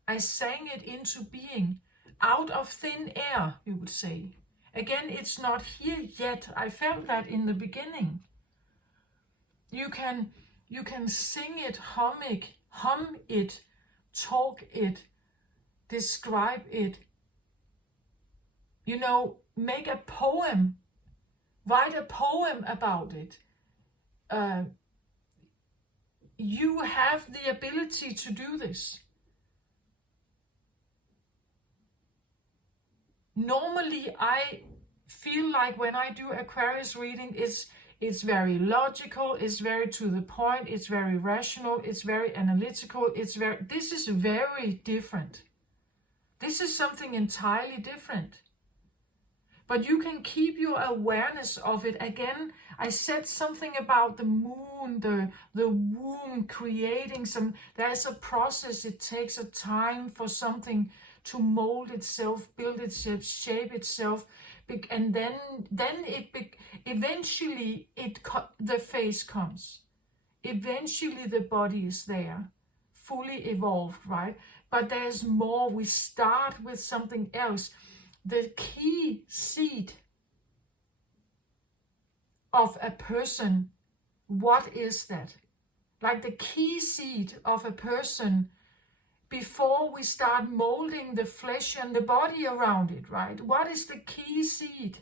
I sang it into being, out of thin air, you would say. Again, it's not here yet. I felt that in the beginning. You can sing it, hum it, talk it, describe it. You know, make a poem, write a poem about it. You have the ability to do this. Normally, I feel like when I do Aquarius reading, it's very logical, it's very to the point, it's very rational, it's very analytical, this is very different. This is something entirely different. But you can keep your awareness of it. Again, I said something about the moon, the womb creating some, there's a process, it takes a time for something to mold itself, build itself, shape itself, and then eventually the face comes. Eventually the body is there, fully evolved, right? But there's more. We start with something else. The key seed of a person, what is that? Like the key seed of a person before we start molding the flesh and the body around it, right? What is the key seed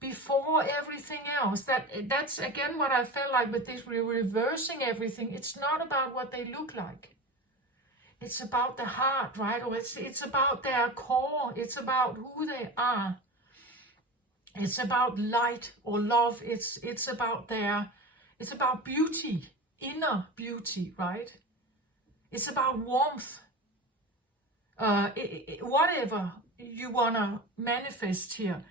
before everything else? That's again what I felt like with this, we're reversing everything. It's not about what they look like. It's about the heart, right? Or it's about their core. It's about who they are. It's about light or love. It's about it's about beauty, inner beauty, right? It's about warmth. Whatever you want to manifest here,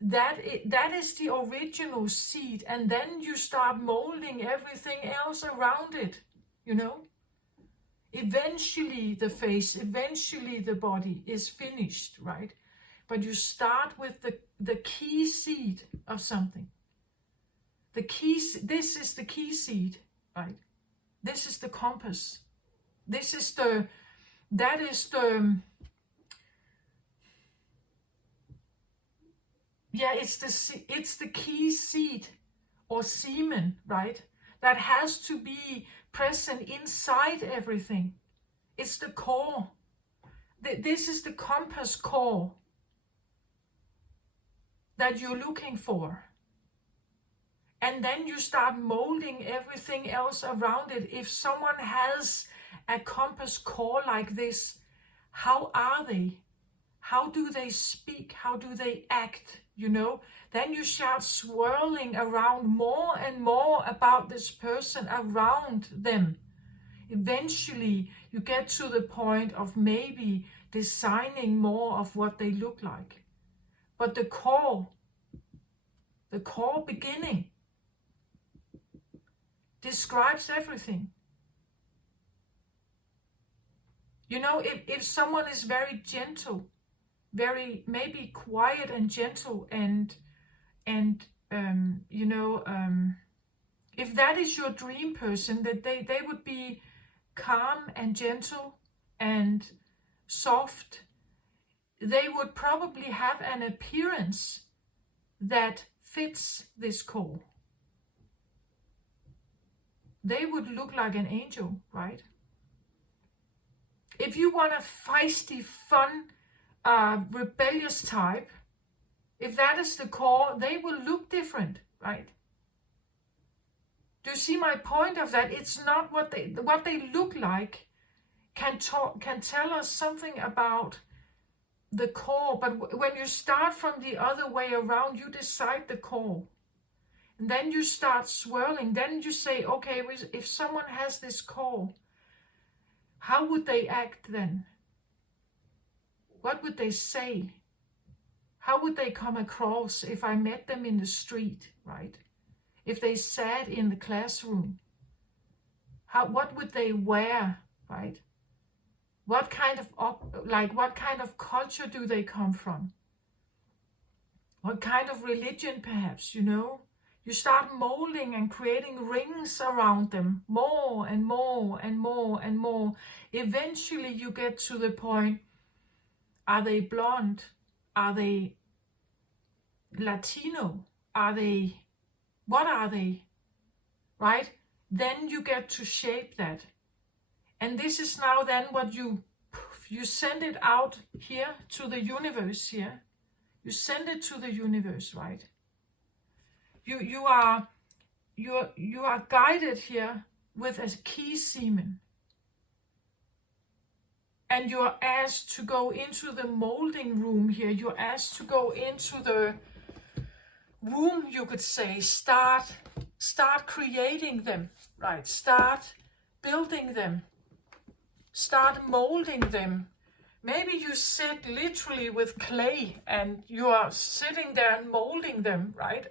that is the original seed, and then you start molding everything else around it, you know. Eventually the face, eventually the body is finished, right? But you start with the key seed of something. This is the key seed, right? This is the compass. This is it's the key seed or semen, right? That has to be present inside everything. It's the core. This is the compass core that you're looking for. And then you start molding everything else around it. If someone has a compass core like this, how are they? How do they speak? How do they act? You know, then you start swirling around more and more about this person around them. Eventually, you get to the point of maybe designing more of what they look like. But the core beginning describes everything. You know, if someone is very gentle, very maybe quiet and gentle, and if that is your dream person, that they would be calm and gentle and soft, they would probably have an appearance that fits this core. They would look like an angel, right? If you want a feisty, fun, rebellious type, if that is the core, they will look different, right? Do you see my point of that? It's not what they look like can tell us something about the core, but when you start from the other way around, you decide the core. And then you start swirling. Then you say, okay, if someone has this core, how would they act then? What would they say? How would they come across if I met them in the street, right? If they sat in the classroom, what would they wear, right? What kind of culture do they come from? What kind of religion, perhaps, you know? You start molding and creating rings around them, more and more and more and more. Eventually you get to the point, are they blonde? Are they Latino? What are they? Right? Then you get to shape that. And this is now then what you send it out here to the universe here. You send it to the universe, right? You are guided here with a key semen. And you're asked to go into the molding room here. You're asked to go into the room, you could say. Start creating them, right? Start building them. Start molding them. Maybe you sit literally with clay and you are sitting there and molding them, right?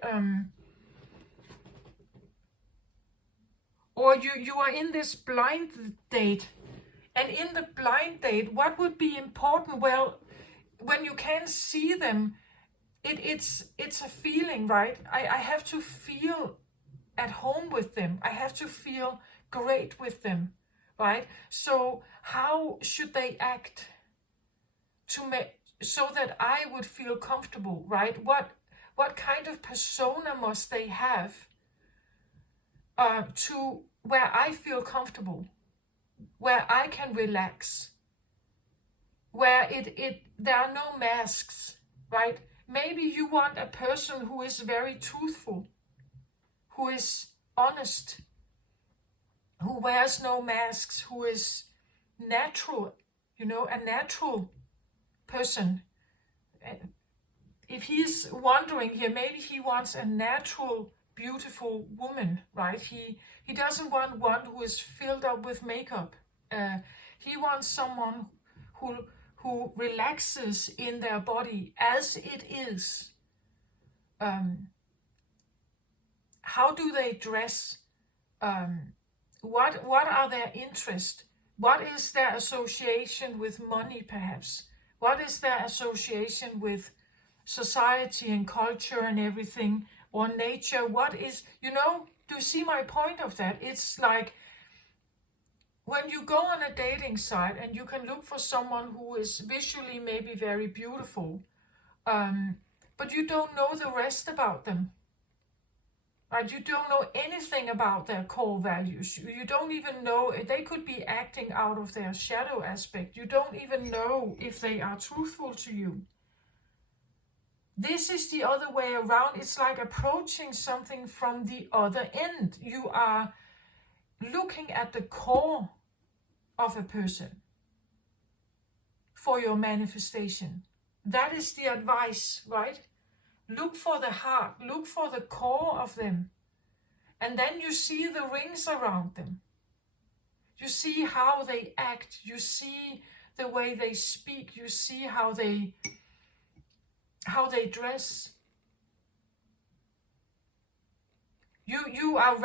or you are in this blind date. And in the blind date, what would be important? Well, when you can't see them, it's a feeling, right? I have to feel at home with them. I have to feel great with them, right? So how should they act to make so that I would feel comfortable, right? What kind of persona must they have to where I feel comfortable, where I can relax, where there are no masks, right? Maybe you want a person who is very truthful, who is honest, who wears no masks, who is natural, a natural person. If he's wondering here, maybe he wants a natural, beautiful woman, right? He doesn't want one who is filled up with makeup. He wants someone who relaxes in their body as it is. How do they dress? What are their interests? What is their association with money, perhaps? What is their association with society and culture and everything, or nature? What is, do you see my point of that? It's like when you go on a dating site and you can look for someone who is visually maybe very beautiful, but you don't know the rest about them. Right? You don't know anything about their core values. You don't even know, they could be acting out of their shadow aspect. You don't even know if they are truthful to you. This is the other way around. It's like approaching something from the other end. You are looking at the core of a person for your manifestation. That is the advice, right? Look for the heart, look for the core of them. And then you see the rings around them. You see how they act, you see the way they speak, you see how they dress. You are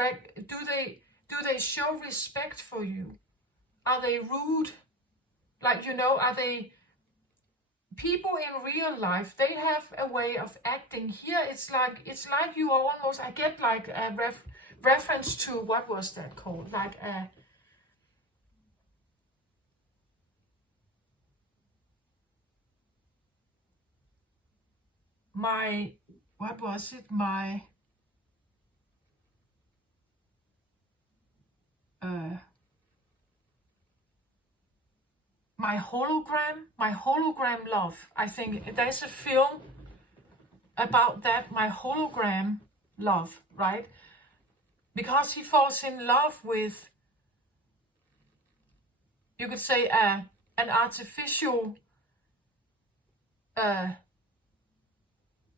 do they show respect for you? Are they rude? Like, are they people in real life? They have a way of acting. Here it's like you are almost, I get like a reference to, what was that called? Like a what was it? My hologram love. I think there's a film about that, my hologram love, right? Because he falls in love with, you could say, an artificial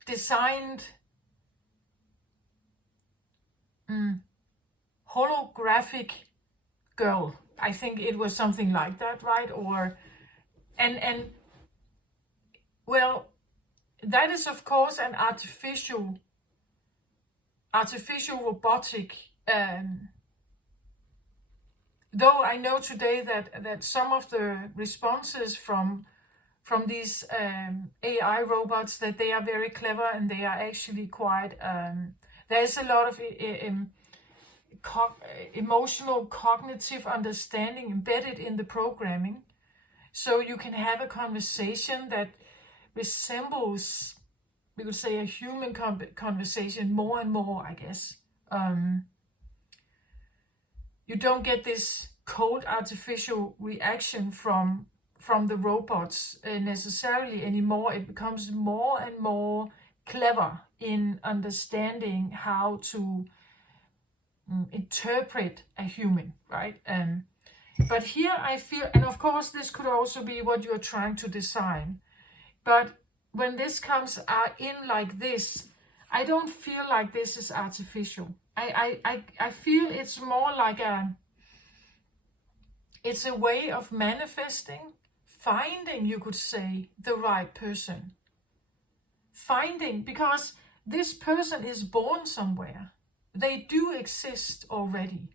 designed holographic girl. I think it was something like that, right? Or and well, that is of course an artificial robotic. Though I know today that some of the responses from these AI robots, that they are very clever and they are actually quite. There's a lot of emotional cognitive understanding embedded in the programming, so you can have a conversation that resembles, we could say, a human conversation more and more, I guess. You don't get this cold artificial reaction from the robots necessarily anymore. It becomes more and more clever in understanding how to interpret a human, right? But here I feel, and of course this could also be what you're trying to design, but when this comes in like this, I don't feel like this is artificial. I feel it's more like it's a way of manifesting, finding, you could say, the right person. Finding, because this person is born somewhere. They do exist already.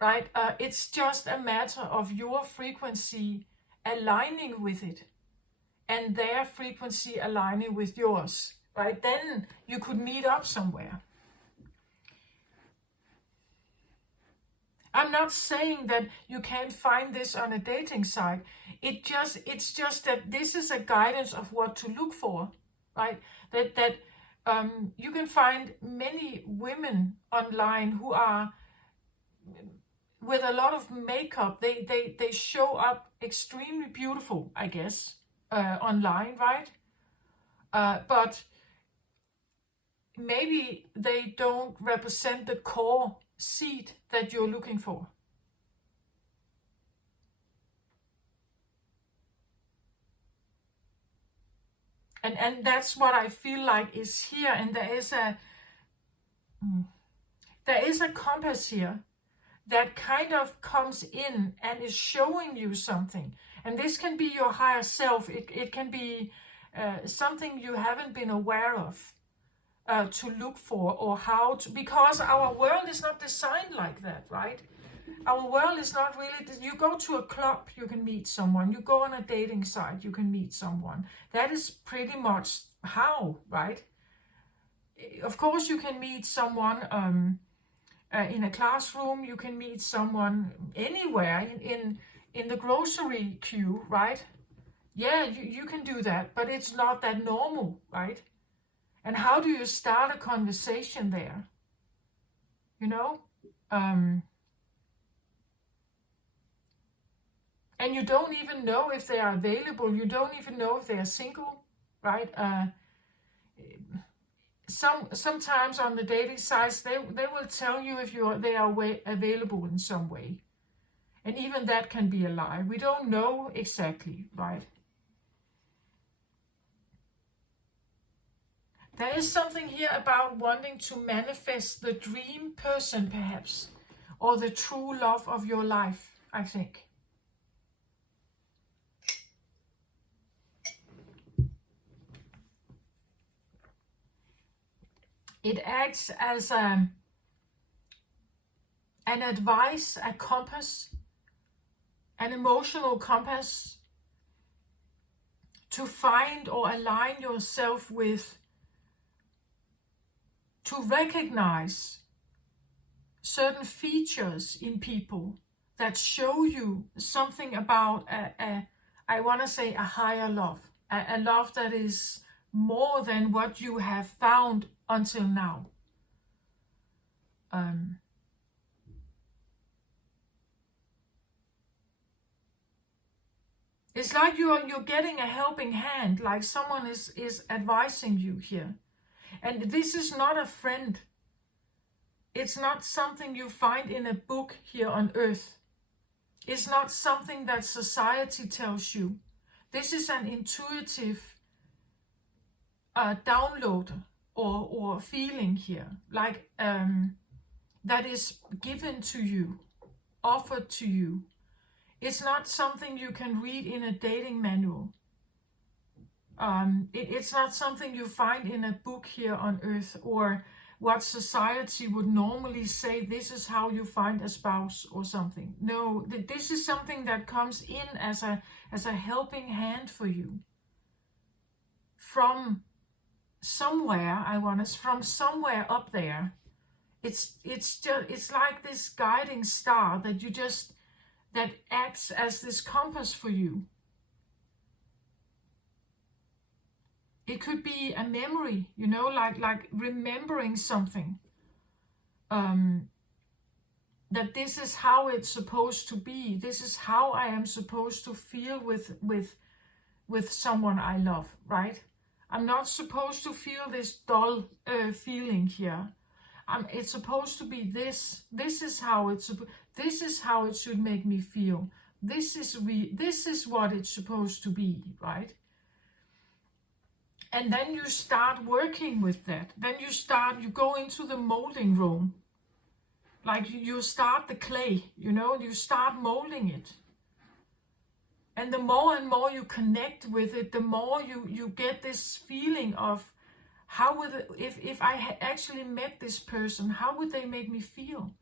right? It's just a matter of your frequency aligning with it and their frequency aligning with yours, right? Then you could meet up somewhere. I'm not saying that you can't find this on a dating site. It's just that this is a guidance of what to look for, right? That you can find many women online who are with a lot of makeup. They show up extremely beautiful, I guess, online, right? But maybe they don't represent the core seed that you're looking for. And that's what I feel like is here. And there is a compass here that kind of comes in and is showing you something. And this can be your higher self. It can be something you haven't been aware of to look for, or how to, because our world is not designed like that, right? Our world is not really, you go to a club, you can meet someone. You go on a dating site, you can meet someone. That is pretty much how, right? Of course, you can meet someone in a classroom. You can meet someone anywhere, in the grocery queue, right? Yeah, you can do that, but it's not that normal, right? And how do you start a conversation there? You know? And you don't even know if they are available. You don't even know if they are single, right? Sometimes on the dating sites, they will tell you if they are available in some way. And even that can be a lie. We don't know exactly, right? There is something here about wanting to manifest the dream person, perhaps, or the true love of your life, I think. It acts as an advice, a compass, an emotional compass to find or align yourself with, to recognize certain features in people that show you something about I want to say a higher love, a love that is more than what you have found until now. It's like you're getting a helping hand, like someone is advising you here. And this is not a friend. It's not something you find in a book here on earth. It's not something that society tells you. This is an intuitive download or feeling here, like that is given to you, offered to you. It's not something you can read in a dating manual. It's not something you find in a book here on earth, or what society would normally say, this is how you find a spouse or something. No, this is something that comes in as a helping hand for you. From somewhere, from somewhere up there. It's like this guiding star that acts as this compass for you. It could be a memory, like remembering something. That this is how it's supposed to be. This is how I am supposed to feel with someone I love, right? I'm not supposed to feel this dull feeling here. It's supposed to be this. This is how it should make me feel. This is what it's supposed to be, right? And then you start working with that. Then you go into the molding room. Like you start the clay, you start molding it. And the more and more you connect with it, the more you get this feeling of, how would if I had actually met this person, how would they make me feel?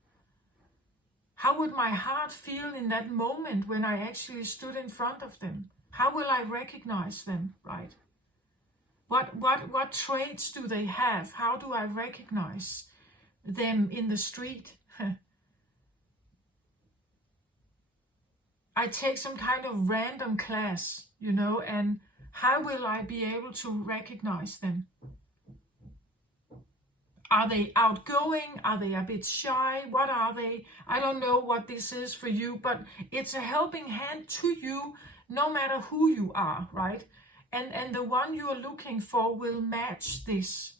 How would my heart feel in that moment when I actually stood in front of them? How will I recognize them, right? What traits do they have? How do I recognize them in the street? I take some kind of random class, and how will I be able to recognize them? Are they outgoing? Are they a bit shy? What are they? I don't know what this is for you, but it's a helping hand to you no matter who you are, right? And the one you are looking for will match this,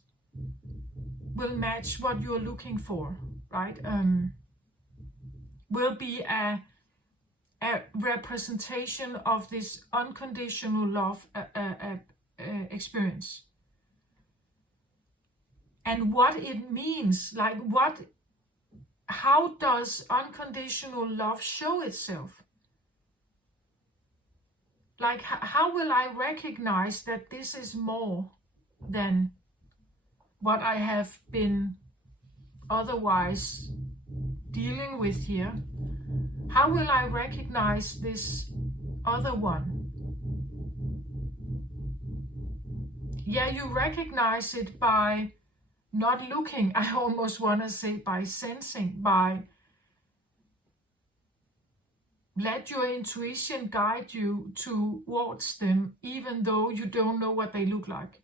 will match what you're looking for, right? Will be a representation of this unconditional love experience. And what it means, like how does unconditional love show itself? Like, how will I recognize that this is more than what I have been otherwise dealing with here? How will I recognize this other one? Yeah, you recognize it by not looking. I almost want to say by sensing, by let your intuition guide you towards them, even though you don't know what they look like.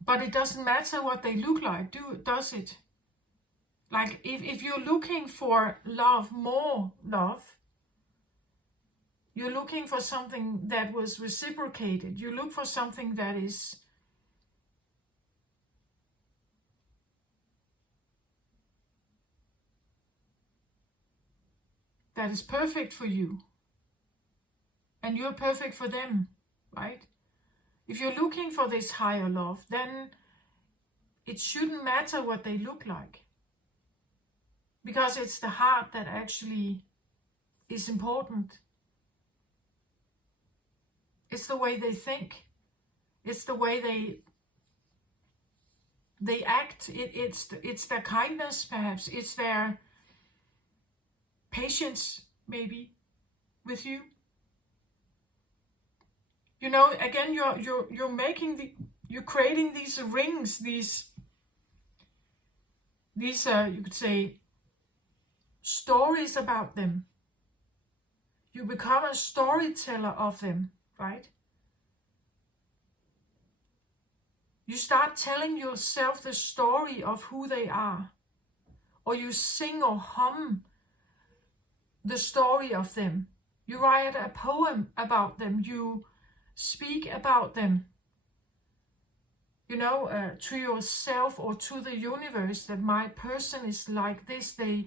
But it doesn't matter what they look like, does it? Like, if you're looking for love, more love, you're looking for something that was reciprocated. You look for something that is perfect for you. And you're perfect for them, right? If you're looking for this higher love, then it shouldn't matter what they look like. Because it's the heart that actually is important. It's the way they think. It's the way they act. It's their kindness, perhaps. It's their patience, maybe, with you. Again, you're creating these rings, these you could say stories about them. You become a storyteller of them, right? You start telling yourself the story of who they are, or you sing or hum the story of them. You write a poem about them. You speak about them, to yourself or to the universe, that my person is like this, they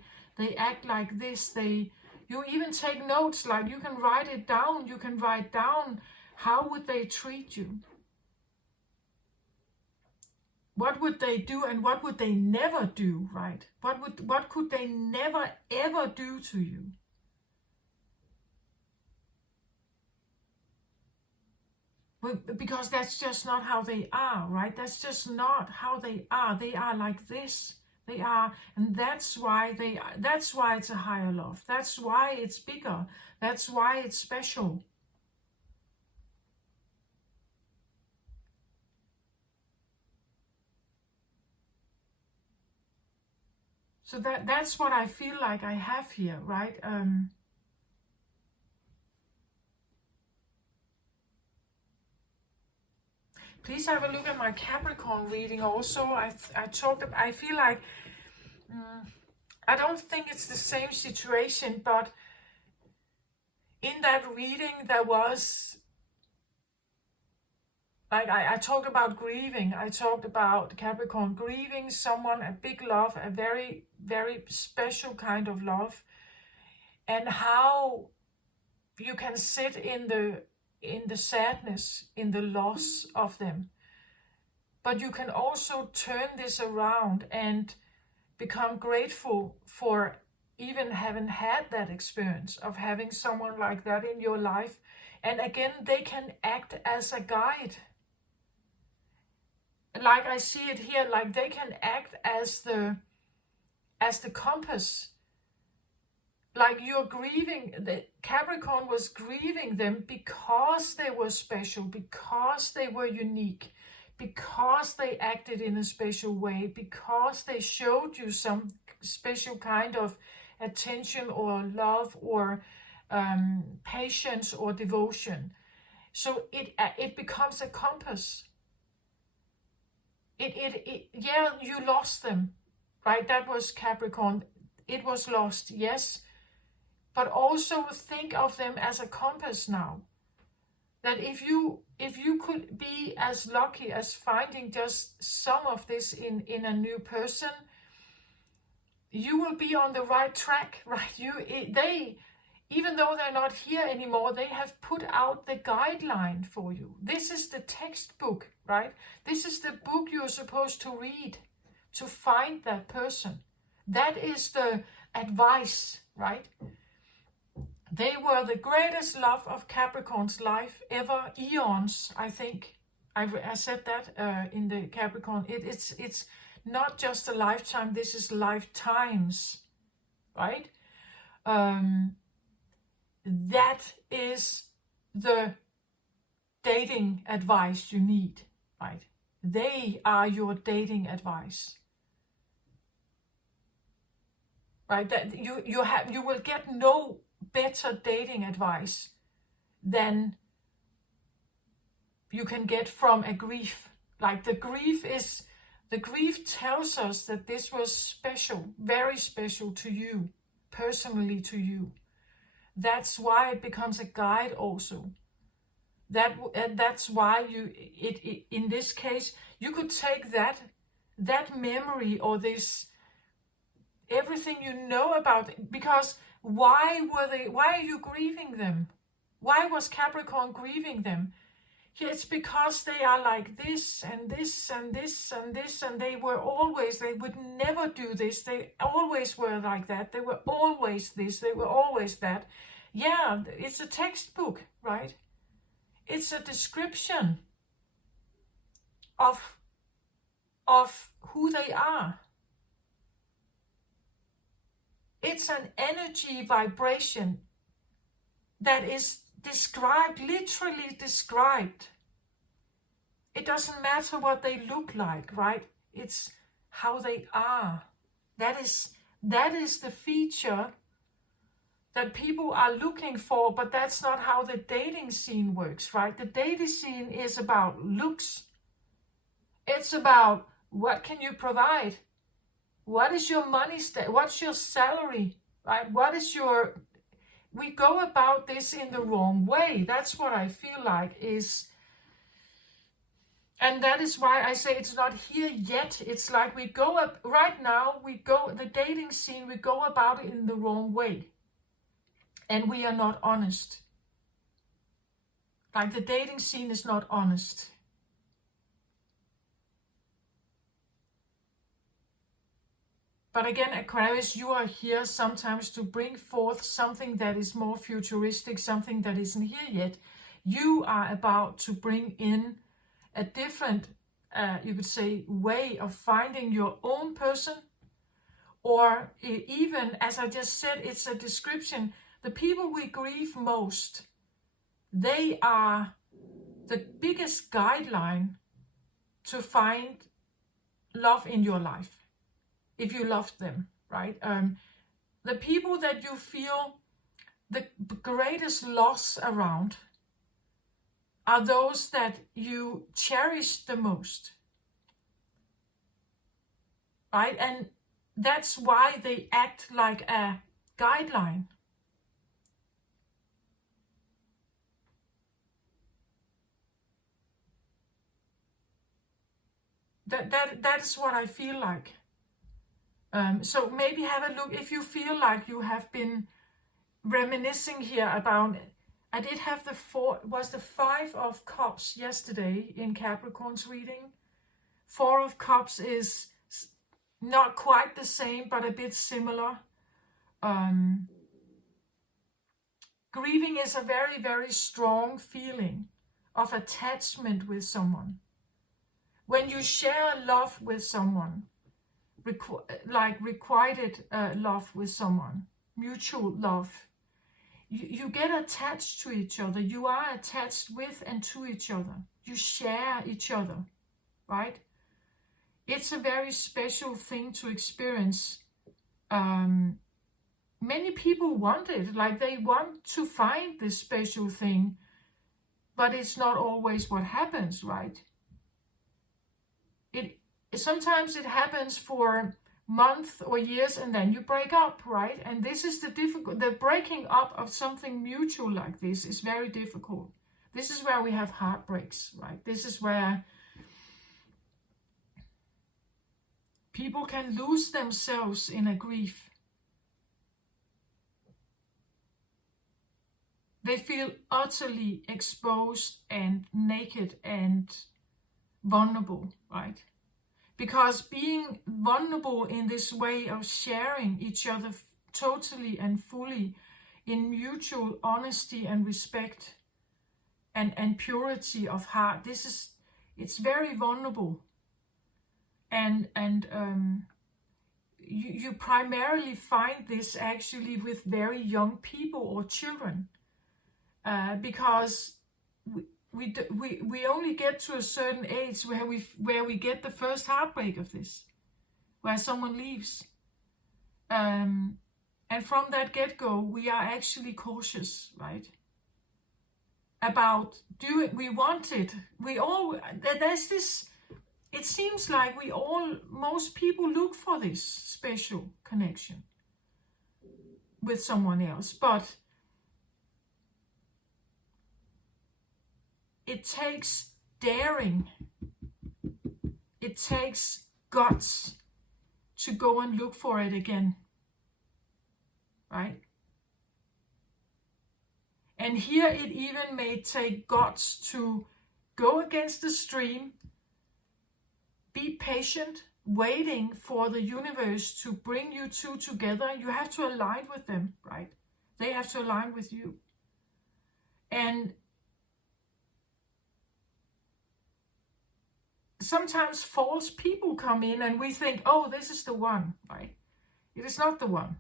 act like this, you even take notes, like you can write it down, you can write down how would they treat you, what would they do, and what would they never do, right? What could they never ever do to you? Because that's just not how they are, right? That's just not how they are. They are like this. They are, and that's why it's a higher love. That's why it's bigger. That's why it's special. So that's what I feel like I have here, right? Please have a look at my Capricorn reading also. I feel like, I don't think it's the same situation, but in that reading there was, like I talked about grieving. I talked about Capricorn grieving someone, a big love, a very, very special kind of love. And how you can sit in the sadness, in the loss of them. But you can also turn this around and become grateful for even having had that experience of having someone like that in your life. And again, they can act as a guide. Like I see it here, like they can act as the as the compass. Like you're grieving, the Capricorn was grieving them because they were special, because they were unique, because they acted in a special way, because they showed you some special kind of attention or love or patience or devotion. So it becomes a compass. Yeah, you lost them, right? That was Capricorn. It was lost, yes. But also think of them as a compass now. That if you could be as lucky as finding just some of this in a new person, you will be on the right track, right? They, even though they're not here anymore, they have put out the guideline for you. This is the textbook, right? This is the book you're supposed to read to find that person. That is the advice, right? They were the greatest love of Capricorn's life ever, eons, I think. I said that in the Capricorn. It's not just a lifetime, this is lifetimes, right? That is the dating advice you need, right? They are your dating advice. Right? That you will get no better dating advice than you can get from a grief. Like the grief tells us that this was special, very special to you, personally to you. That's why it becomes a guide also. That's why in this case, you could take that memory or this, everything you know about it, because why are you grieving them? Why was Capricorn grieving them? Yeah, it's because they are like this and this and this and this, and they would never do this. They always were like that. They were always this. They were always that. Yeah, it's a textbook, right? It's a description of who they are. It's an energy vibration that is described, literally described. It doesn't matter what they look like, right? It's how they are. That is the feature that people are looking for, but that's not how the dating scene works, right? The dating scene is about looks. It's about what can you provide? What is your money what's your salary, right? We go about this in the wrong way. That's what I feel like is, and that is why I say it's not here yet. It's like we go up right now, the dating scene, we go about it in the wrong way. And we are not honest. Like the dating scene is not honest. But again, Aquarius, you are here sometimes to bring forth something that is more futuristic, something that isn't here yet. You are about to bring in a different, you could say, way of finding your own person. Or even, as I just said, it's a description. The people we grieve most, they are the biggest guideline to find love in your life. If you loved them, right? The people that you feel the greatest loss around are those that you cherish the most, right? And that's why they act like a guideline. That is what I feel like. So maybe have a look if you feel like you have been reminiscing here about it. I did have the 5 of Cups yesterday in Capricorn's reading. 4 of Cups is not quite the same, but a bit similar. Grieving is a very, very strong feeling of attachment with someone. When you share love with someone, requited love with someone, mutual love. You get attached to each other. You are attached with and to each other. You share each other, right? It's a very special thing to experience. Many people want it, like they want to find this special thing, but it's not always what happens, right? Sometimes it happens for months or years and then you break up, right? And this is the breaking up of something mutual like this is very difficult. This is where we have heartbreaks, right? This is where people can lose themselves in a grief. They feel utterly exposed and naked and vulnerable, right? Because being vulnerable in this way of sharing each other totally and fully in mutual honesty and respect and purity of heart, it's very vulnerable. And you primarily find this actually with very young people or children, because we only get to a certain age where we get the first heartbreak of this, where someone leaves, and from that get-go we are actually cautious, right, about doing. We want it. There's this. It seems like most people look for this special connection with someone else, but it takes daring, it takes guts to go and look for it again, right? And here it even may take guts to go against the stream, be patient, waiting for the universe to bring you two together. You have to align with them, right? They have to align with you. And sometimes false people come in and we think, oh, this is the one, right? It is not the one.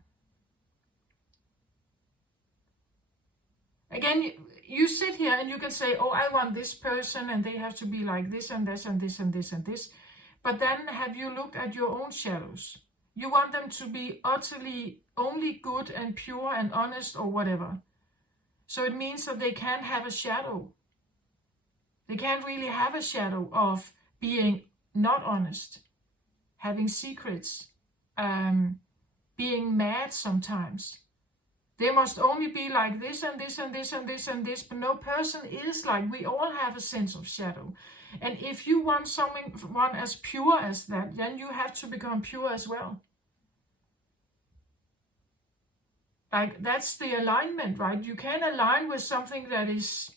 Again, you sit here and you can say, oh, I want this person and they have to be like this and this and this and this and this. But then have you looked at your own shadows? You want them to be utterly only good and pure and honest or whatever. So it means that they can't have a shadow. They can't really have a shadow of being not honest, having secrets, being mad sometimes. They must only be like this and this and this and this and this, but no person is like. We all have a sense of shadow. And if you want someone as pure as that, then you have to become pure as well. Like, that's the alignment, right? You can align with something that is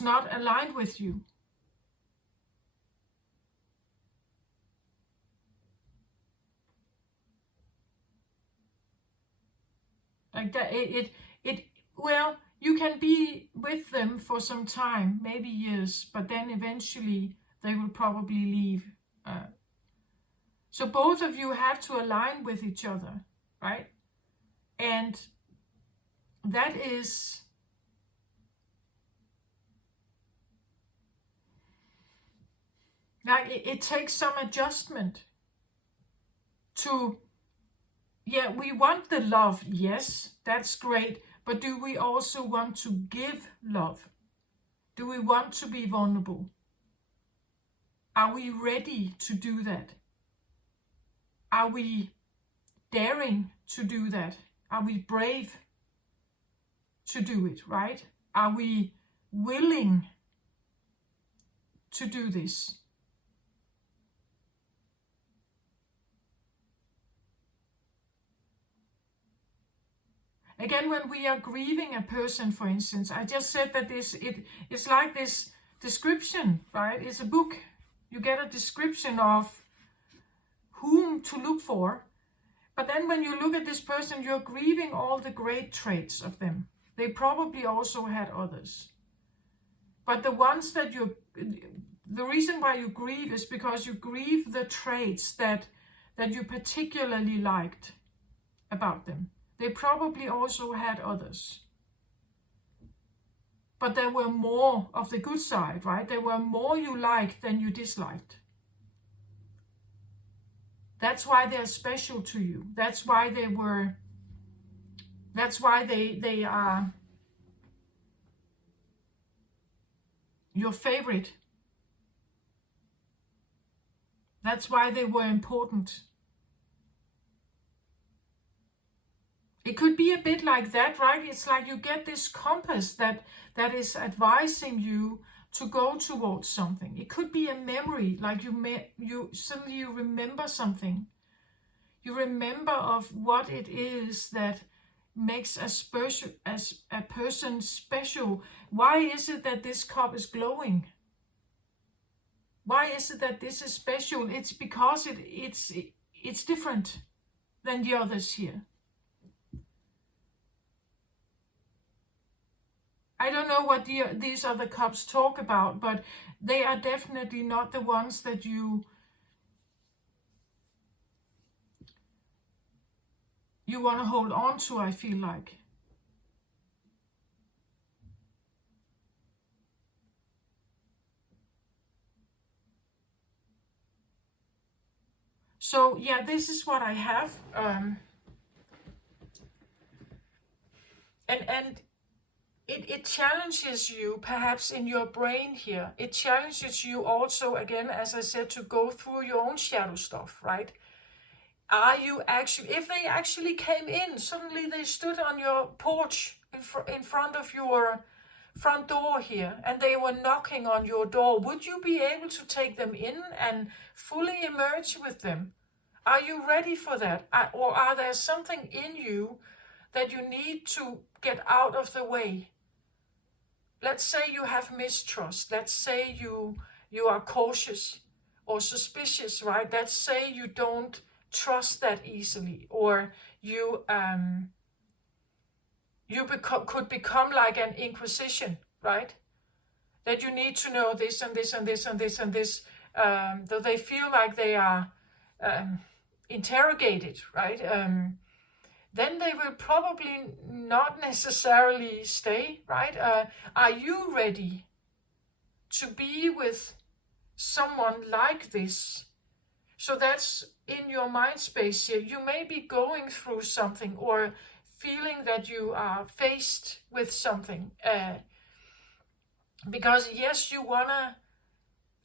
not aligned with you. Like that, well, you can be with them for some time, maybe years, but then eventually they will probably leave. So both of you have to align with each other, right? And that is like it takes some adjustment to. Yeah, we want the love, yes, that's great, but do we also want to give love? Do we want to be vulnerable? Are we ready to do that? Are we daring to do that? Are we brave to do it, right? Are we willing to do this? Again, when we are grieving a person, for instance, I just said that it's like this description, right? It's a book. You get a description of whom to look for. But then when you look at this person, you're grieving all the great traits of them. They probably also had others. But the ones that the reason why you grieve is because you grieve the traits that you particularly liked about them. They probably also had others. But there were more of the good side, right? There were more you liked than you disliked. That's why they're special to you. That's why they are your favorite. That's why they were important. It could be a bit like that, right? It's like you get this compass that is advising you to go towards something. It could be a memory, like you suddenly remember something. You remember of what it is that makes a person special. Why is it that this cup is glowing? Why is it that this is special? It's because it's different than the others here. I don't know what these other cups talk about, but they are definitely not the ones that you want to hold on to, I feel like. So yeah, this is what I have. And it challenges you perhaps in your brain here. It challenges you also, again, as I said, to go through your own shadow stuff, right? Are you actually, if they actually came in, suddenly they stood on your porch in front of your front door here, and they were knocking on your door, would you be able to take them in and fully emerge with them? Are you ready for that? Or are there something in you that you need to get out of the way? Let's say you have mistrust. Let's say you are cautious or suspicious, right? Let's say you don't trust that easily, or you could become like an inquisition, right? That you need to know this and this and this and this and this, though they feel like they are interrogated, right? Then they will probably not necessarily stay, right? Are you ready to be with someone like this? So that's in your mind space here. You may be going through something or feeling that you are faced with something. Because yes, you wanna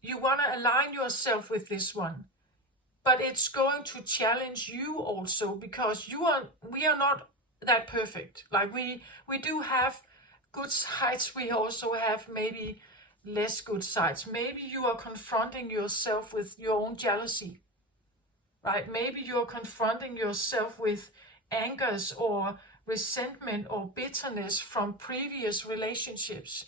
align yourself with this one. But it's going to challenge you also, because we are not that perfect. Like we do have good sides. We also have maybe less good sides. Maybe you are confronting yourself with your own jealousy, right? Maybe you're confronting yourself with angers or resentment or bitterness from previous relationships,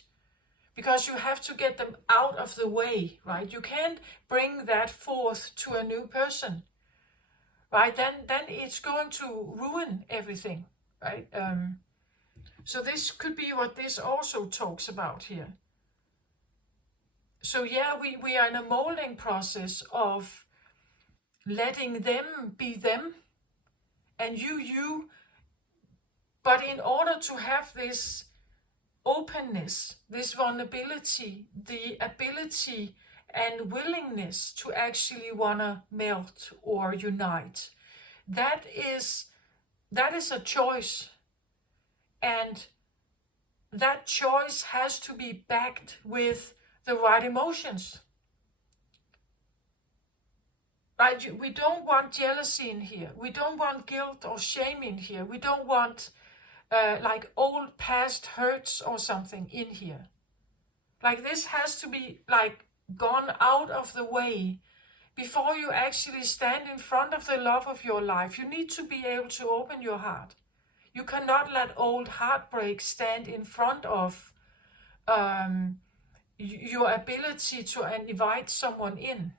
because you have to get them out of the way, right? You can't bring that forth to a new person, right? Then it's going to ruin everything, right? So this could be what this also talks about here. So yeah, we are in a molding process of letting them be them and you. But in order to have this openness, this vulnerability, the ability and willingness to actually want to melt or unite, that is a choice. And that choice has to be backed with the right emotions. Right? We don't want jealousy in here. We don't want guilt or shame in here. We don't want like old past hurts or something in here. Like this has to be like gone out of the way before you actually stand in front of the love of your life. You need to be able to open your heart. You cannot let old heartbreak stand in front of your ability to invite someone in.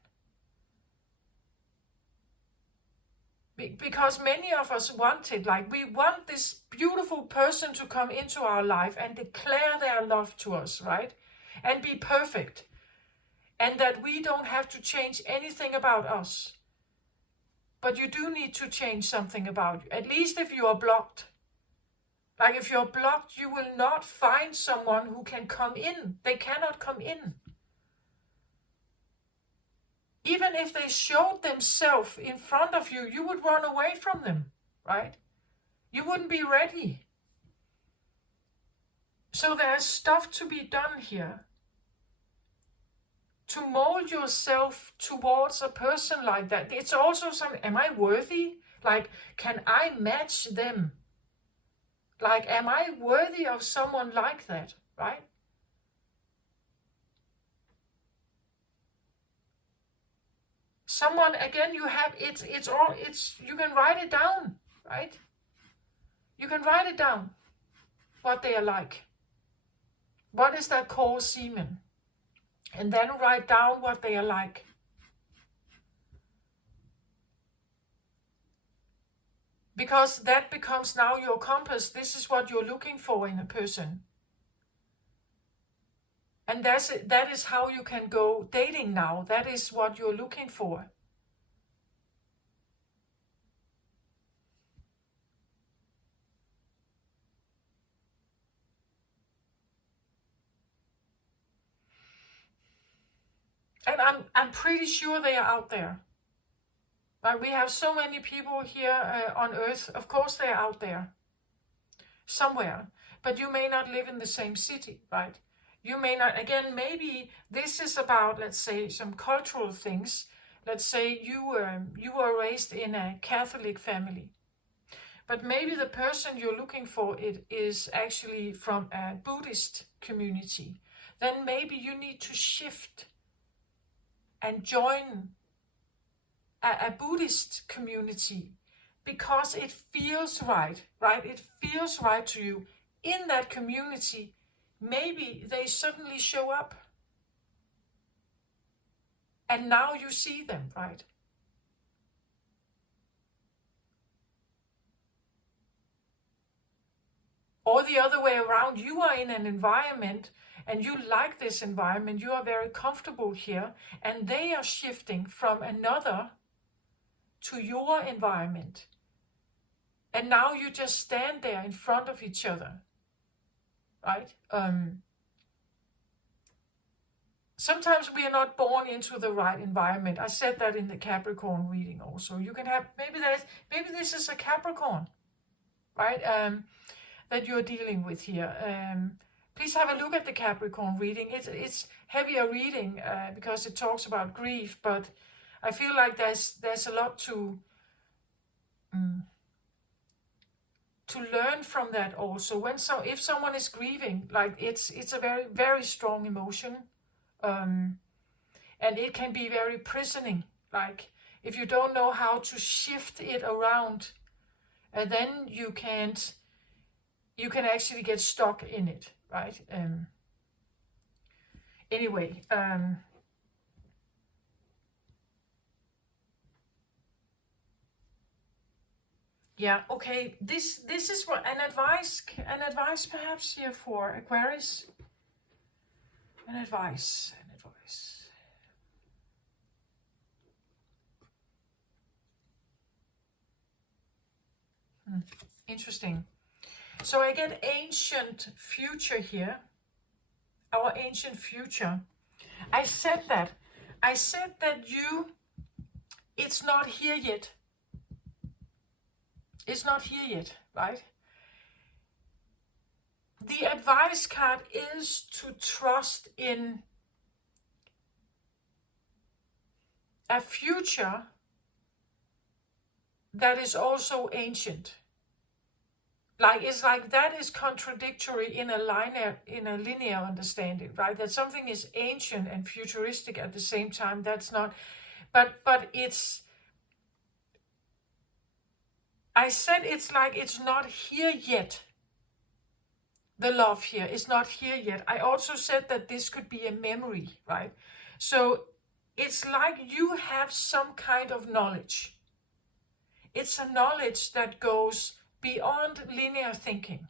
Because many of us want it, like we want this beautiful person to come into our life and declare their love to us, right? And be perfect. And that we don't have to change anything about us. But you do need to change something about you, at least if you are blocked. Like if you're blocked, you will not find someone who can come in. They cannot come in. Even if they showed themselves in front of you, you would run away from them, right? You wouldn't be ready. So there's stuff to be done here. To mold yourself towards a person like that. It's also something, am I worthy? Like, can I match them? Like, am I worthy of someone like that, right? Someone, again, you have, you can write it down, right? You can write it down, what they are like. What is that core semen? And then write down what they are like. Because that becomes now your compass. This is what you're looking for in a person. And that is how you can go dating now. That is what you're looking for. And I'm pretty sure they are out there. But we have so many people here on Earth. Of course they are out there. Somewhere. But you may not live in the same city, right? You may not, again, maybe this is about, let's say, some cultural things. Let's say you were raised in a Catholic family. But maybe the person you're looking for is actually from a Buddhist community. Then maybe you need to shift and join a Buddhist community because it feels right, right? It feels right to you. In that community, maybe they suddenly show up. And now you see them, right? Or the other way around, you are in an environment and you like this environment, you are very comfortable here, and they are shifting from another to your environment. And now you just stand there in front of each other, right? Sometimes we are not born into the right environment. I said that in the Capricorn reading also. You can have, maybe this is a Capricorn, right? That you're dealing with here. Please have a look at the Capricorn reading. It's heavier reading because it talks about grief, but I feel like there's a lot to learn from that also. If someone is grieving, like it's a very, very strong emotion, and it can be very prisoning. Like if you don't know how to shift it around, then you can actually get stuck in it, right? Anyway, yeah, okay. This is what an advice perhaps here for Aquarius. An advice. Interesting. So I get ancient future here. Our ancient future. I said that it's not here yet. It's not here yet, right? The advice card is to trust in a future that is also ancient. Like it's like that is contradictory in a linear understanding, right? That something is ancient and futuristic at the same time. That's not, but it's. I said it's like it's not here yet. The love here is not here yet. I also said that this could be a memory, right? So it's like you have some kind of knowledge. It's a knowledge that goes beyond linear thinking.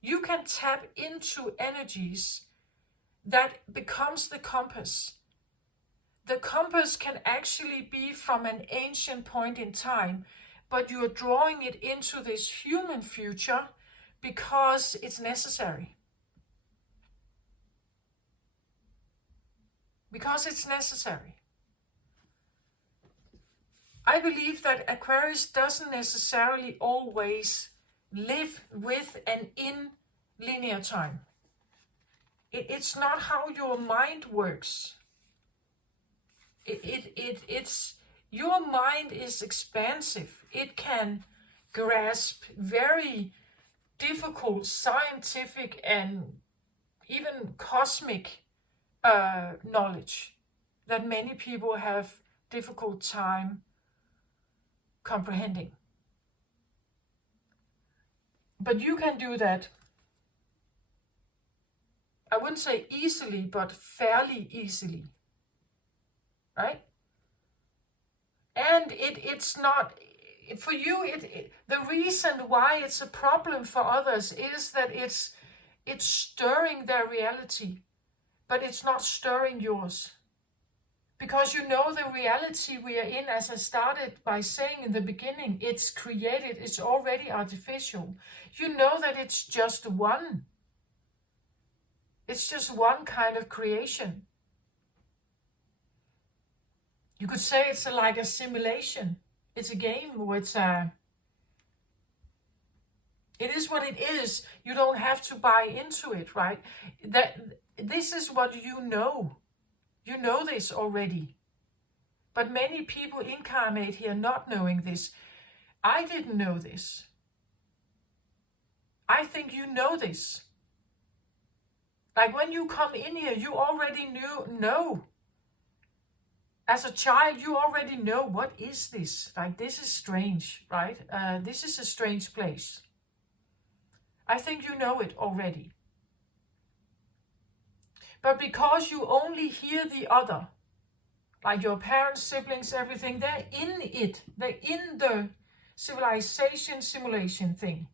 You can tap into energies that becomes the compass. The compass can actually be from an ancient point in time, but you are drawing it into this human future because it's necessary. Because it's necessary. I believe that Aquarius doesn't necessarily always live with and in linear time. It's not how your mind works. It's your mind is expansive. It can grasp very difficult scientific and even cosmic knowledge that many people have difficult time comprehending. But you can do that, I wouldn't say easily, but fairly easily, right? And it's not, for you, the reason why it's a problem for others is that it's stirring their reality, but it's not stirring yours. Because you know the reality we are in, as I started by saying in the beginning, it's created, it's already artificial. You know that it's just one. It's just one kind of creation. You could say it's like a simulation. It's a game, or it is what it is. You don't have to buy into it, right? This is what you know. You know this already. But many people incarnate here not knowing this. I didn't know this. I think you know this. Like when you come in here, you already know. As a child, you already know, what is this? Like, this is strange, right? This is a strange place. I think you know it already. But because you only hear the other, like your parents, siblings, everything, they're in it. They're in the civilization simulation thing.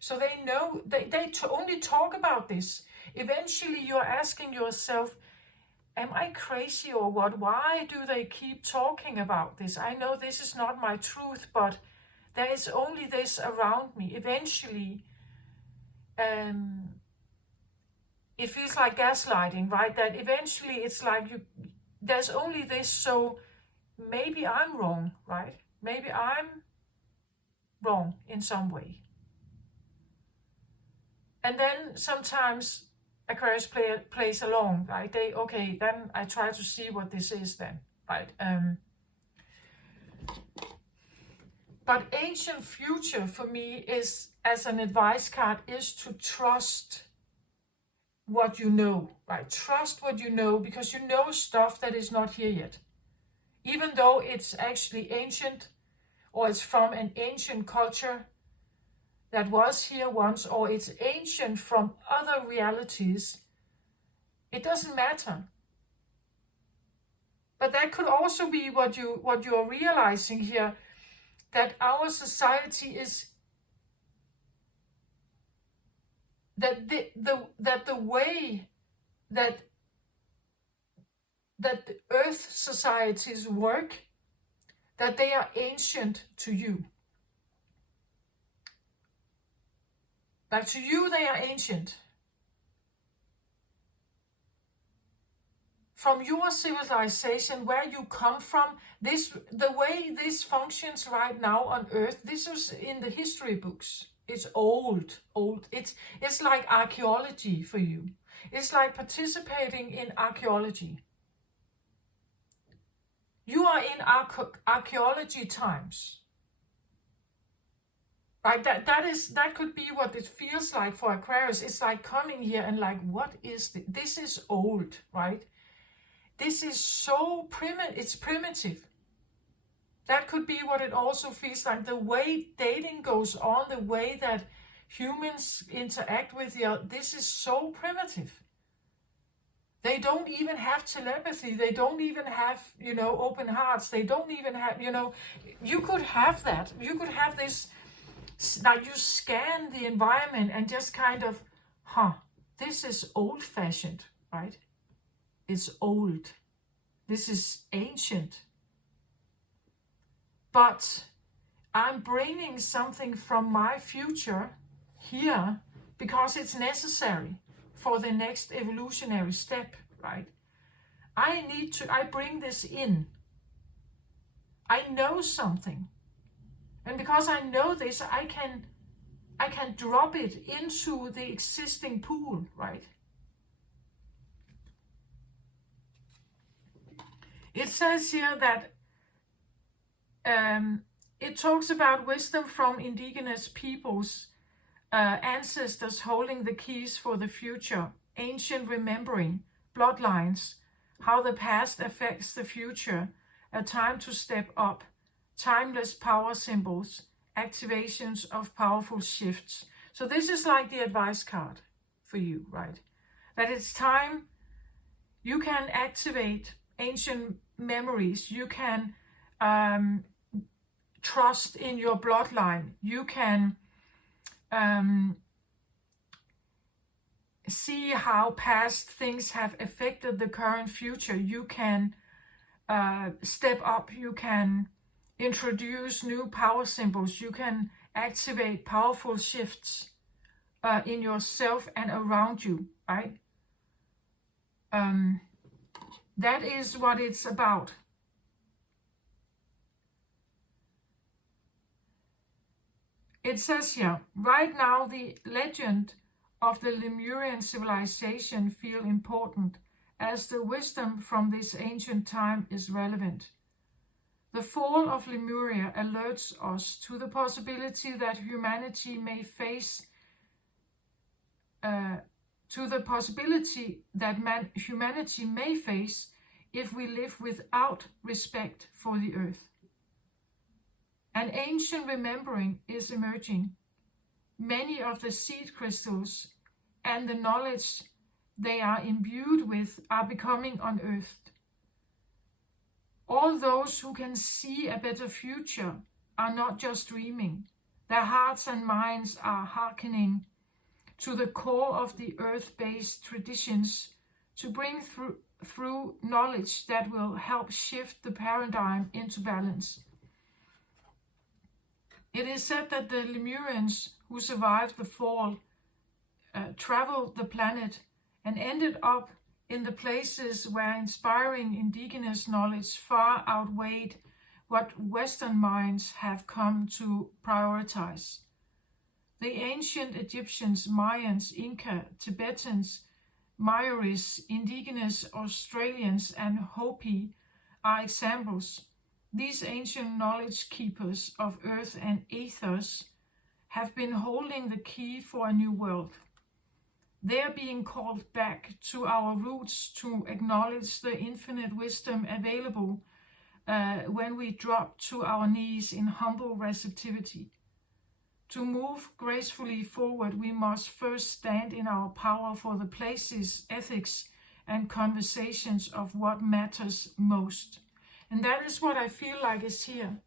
So they know, they only talk about this. Eventually you're asking yourself, am I crazy or what? Why do they keep talking about this? I know this is not my truth, but there is only this around me. Eventually, it feels like gaslighting, right? That eventually it's like there's only this, so maybe I'm wrong, right? Maybe I'm wrong in some way. And then sometimes Aquarius plays along, right? Then I try to see what this is then, right? But ancient future for me is, as an advice card, is to trust what you know, right? Trust what you know, because you know stuff that is not here yet. Even though it's actually ancient, or it's from an ancient culture that was here once, or it's ancient from other realities, it doesn't matter. But that could also be what you're realizing here, that our society is that the way that the earth societies work, that they are ancient to you. Like, to you they are ancient. From your civilization, where you come from, the way this functions right now on earth, this was in the history books. It's old. It's like archaeology for you. It's like participating in archaeology. You are in archaeology times. Right? That could be what it feels like for Aquarius. It's like coming here and like, what is this? This is old, right? This is so primitive. It's primitive. That could be what it also feels like. The way dating goes on, the way that humans interact with the other, this is so primitive. They don't even have telepathy. They don't even have, open hearts. They don't even have, you could have that. You could have this, like you scan the environment and just kind of, this is old-fashioned, right? It's old. This is ancient. But I'm bringing something from my future here because it's necessary for the next evolutionary step, right? I bring this in. I know something. And because I know this, I can drop it into the existing pool, right? It says here that it talks about wisdom from indigenous peoples, ancestors holding the keys for the future, ancient remembering, bloodlines, how the past affects the future, a time to step up, timeless power symbols, activations of powerful shifts. So this is like the advice card for you, right? That it's time you can activate ancient memories. You can trust in your bloodline. You can see how past things have affected the current future. You can step up. You can introduce new power symbols. You can activate powerful shifts in yourself and around you, right? That is what it's about. It says here, right now the legend of the Lemurian civilization feel important as the wisdom from this ancient time is relevant. The fall of Lemuria alerts us to the possibility that humanity may face humanity may face if we live without respect for the earth. An ancient remembering is emerging. Many of the seed crystals and the knowledge they are imbued with are becoming unearthed. All those who can see a better future are not just dreaming. Their hearts and minds are hearkening to the core of the earth-based traditions to bring through knowledge that will help shift the paradigm into balance. It is said that the Lemurians who survived the fall traveled the planet and ended up in the places where inspiring indigenous knowledge far outweighed what Western minds have come to prioritize. The ancient Egyptians, Mayans, Inca, Tibetans, Maoris, indigenous Australians, and Hopi are examples. These ancient knowledge keepers of earth and ethers have been holding the key for a new world. They are being called back to our roots to acknowledge the infinite wisdom available when we drop to our knees in humble receptivity. To move gracefully forward, we must first stand in our power for the places, ethics, and conversations of what matters most. And that is what I feel like is here.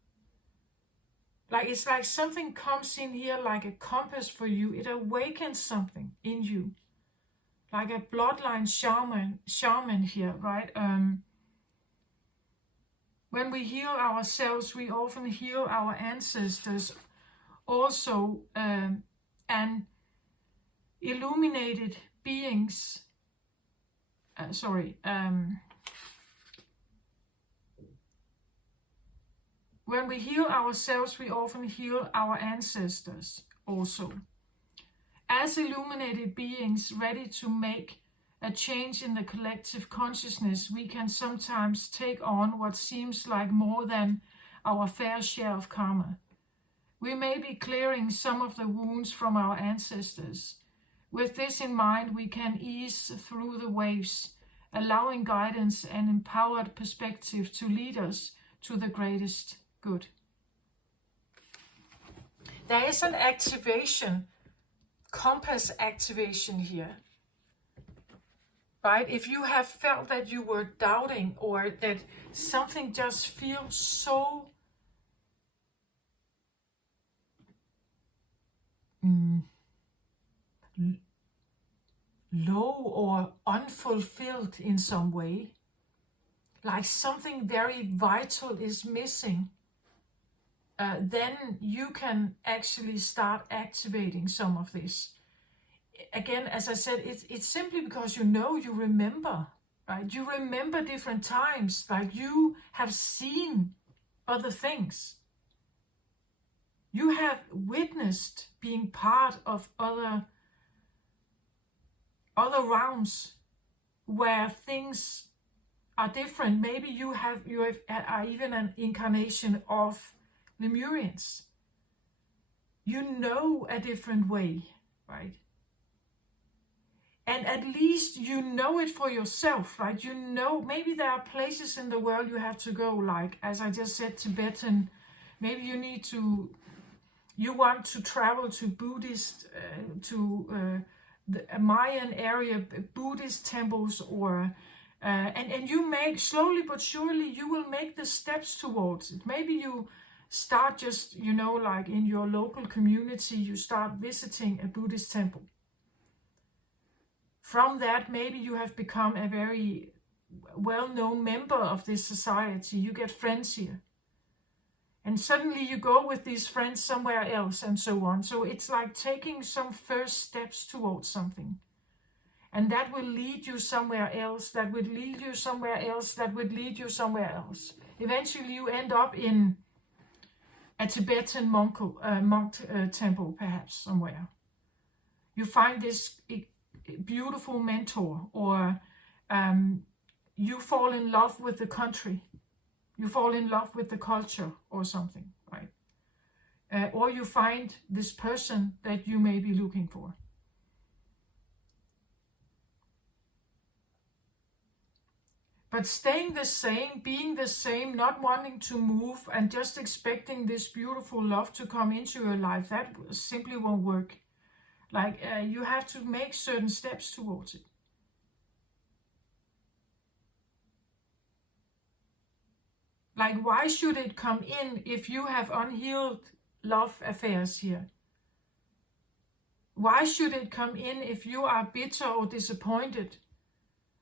Like it's like something comes in here like a compass for you. It awakens something in you. Like a bloodline shaman here, right? When we heal ourselves, we often heal our ancestors also, and illuminated beings. When we heal ourselves, we often heal our ancestors also. As illuminated beings ready to make a change in the collective consciousness, we can sometimes take on what seems like more than our fair share of karma. We may be clearing some of the wounds from our ancestors. With this in mind, we can ease through the waves, allowing guidance and empowered perspective to lead us to the greatest good. There is an activation, compass activation here. right? If you have felt that you were doubting or that something just feels so low or unfulfilled in some way, like something very vital is missing, then you can actually start activating some of this. Again, as I said, it's simply because you remember, right? You remember different times, like you have seen other things. You have witnessed being part of other rounds where things are different. Maybe you are even an incarnation of Lemurians. You know a different way, right? And at least you know it for yourself, right? You know, maybe there are places in the world you have to go, like, as I just said, Tibetan. Maybe you want to travel to Buddhist, the Mayan area, Buddhist temples, or and you make, slowly but surely, you will make the steps towards it. Maybe you start just, like in your local community, you start visiting a Buddhist temple. From that, maybe you have become a very well-known member of this society. You get friends here. And suddenly you go with these friends somewhere else and so on. So it's like taking some first steps towards something. And that will lead you somewhere else, that would lead you somewhere else, that would lead you somewhere else. Eventually you end up in a Tibetan monk temple, perhaps, somewhere. You find this beautiful mentor, or you fall in love with the country. You fall in love with the culture or something, right? Or you find this person that you may be looking for. But staying the same, being the same, not wanting to move, and just expecting this beautiful love to come into your life, that simply won't work. Like, you have to make certain steps towards it. Like, why should it come in if you have unhealed love affairs here? Why should it come in if you are bitter or disappointed?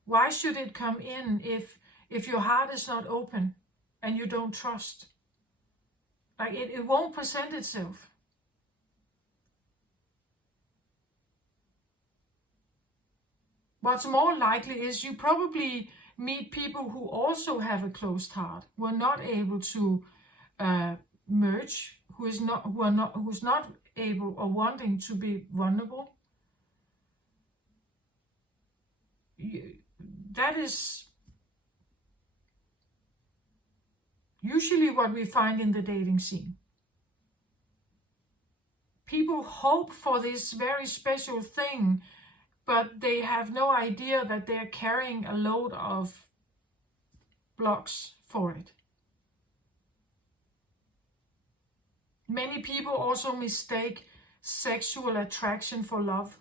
Why should it come in if your heart is not open and you don't trust? Like, it won't present itself. What's more likely is you probably meet people who also have a closed heart, who are not able to merge, who's not able or wanting to be vulnerable. That is usually what we find in the dating scene. People hope for this very special thing, but they have no idea that they're carrying a load of blocks for it. Many people also mistake sexual attraction for love.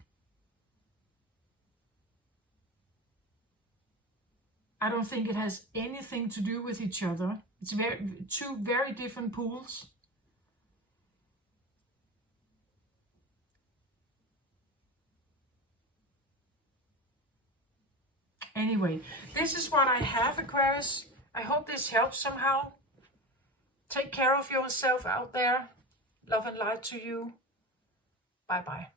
I don't think it has anything to do with each other. It's two very different pools. Anyway, this is what I have, Aquarius. I hope this helps somehow. Take care of yourself out there. Love and light to you. Bye-bye.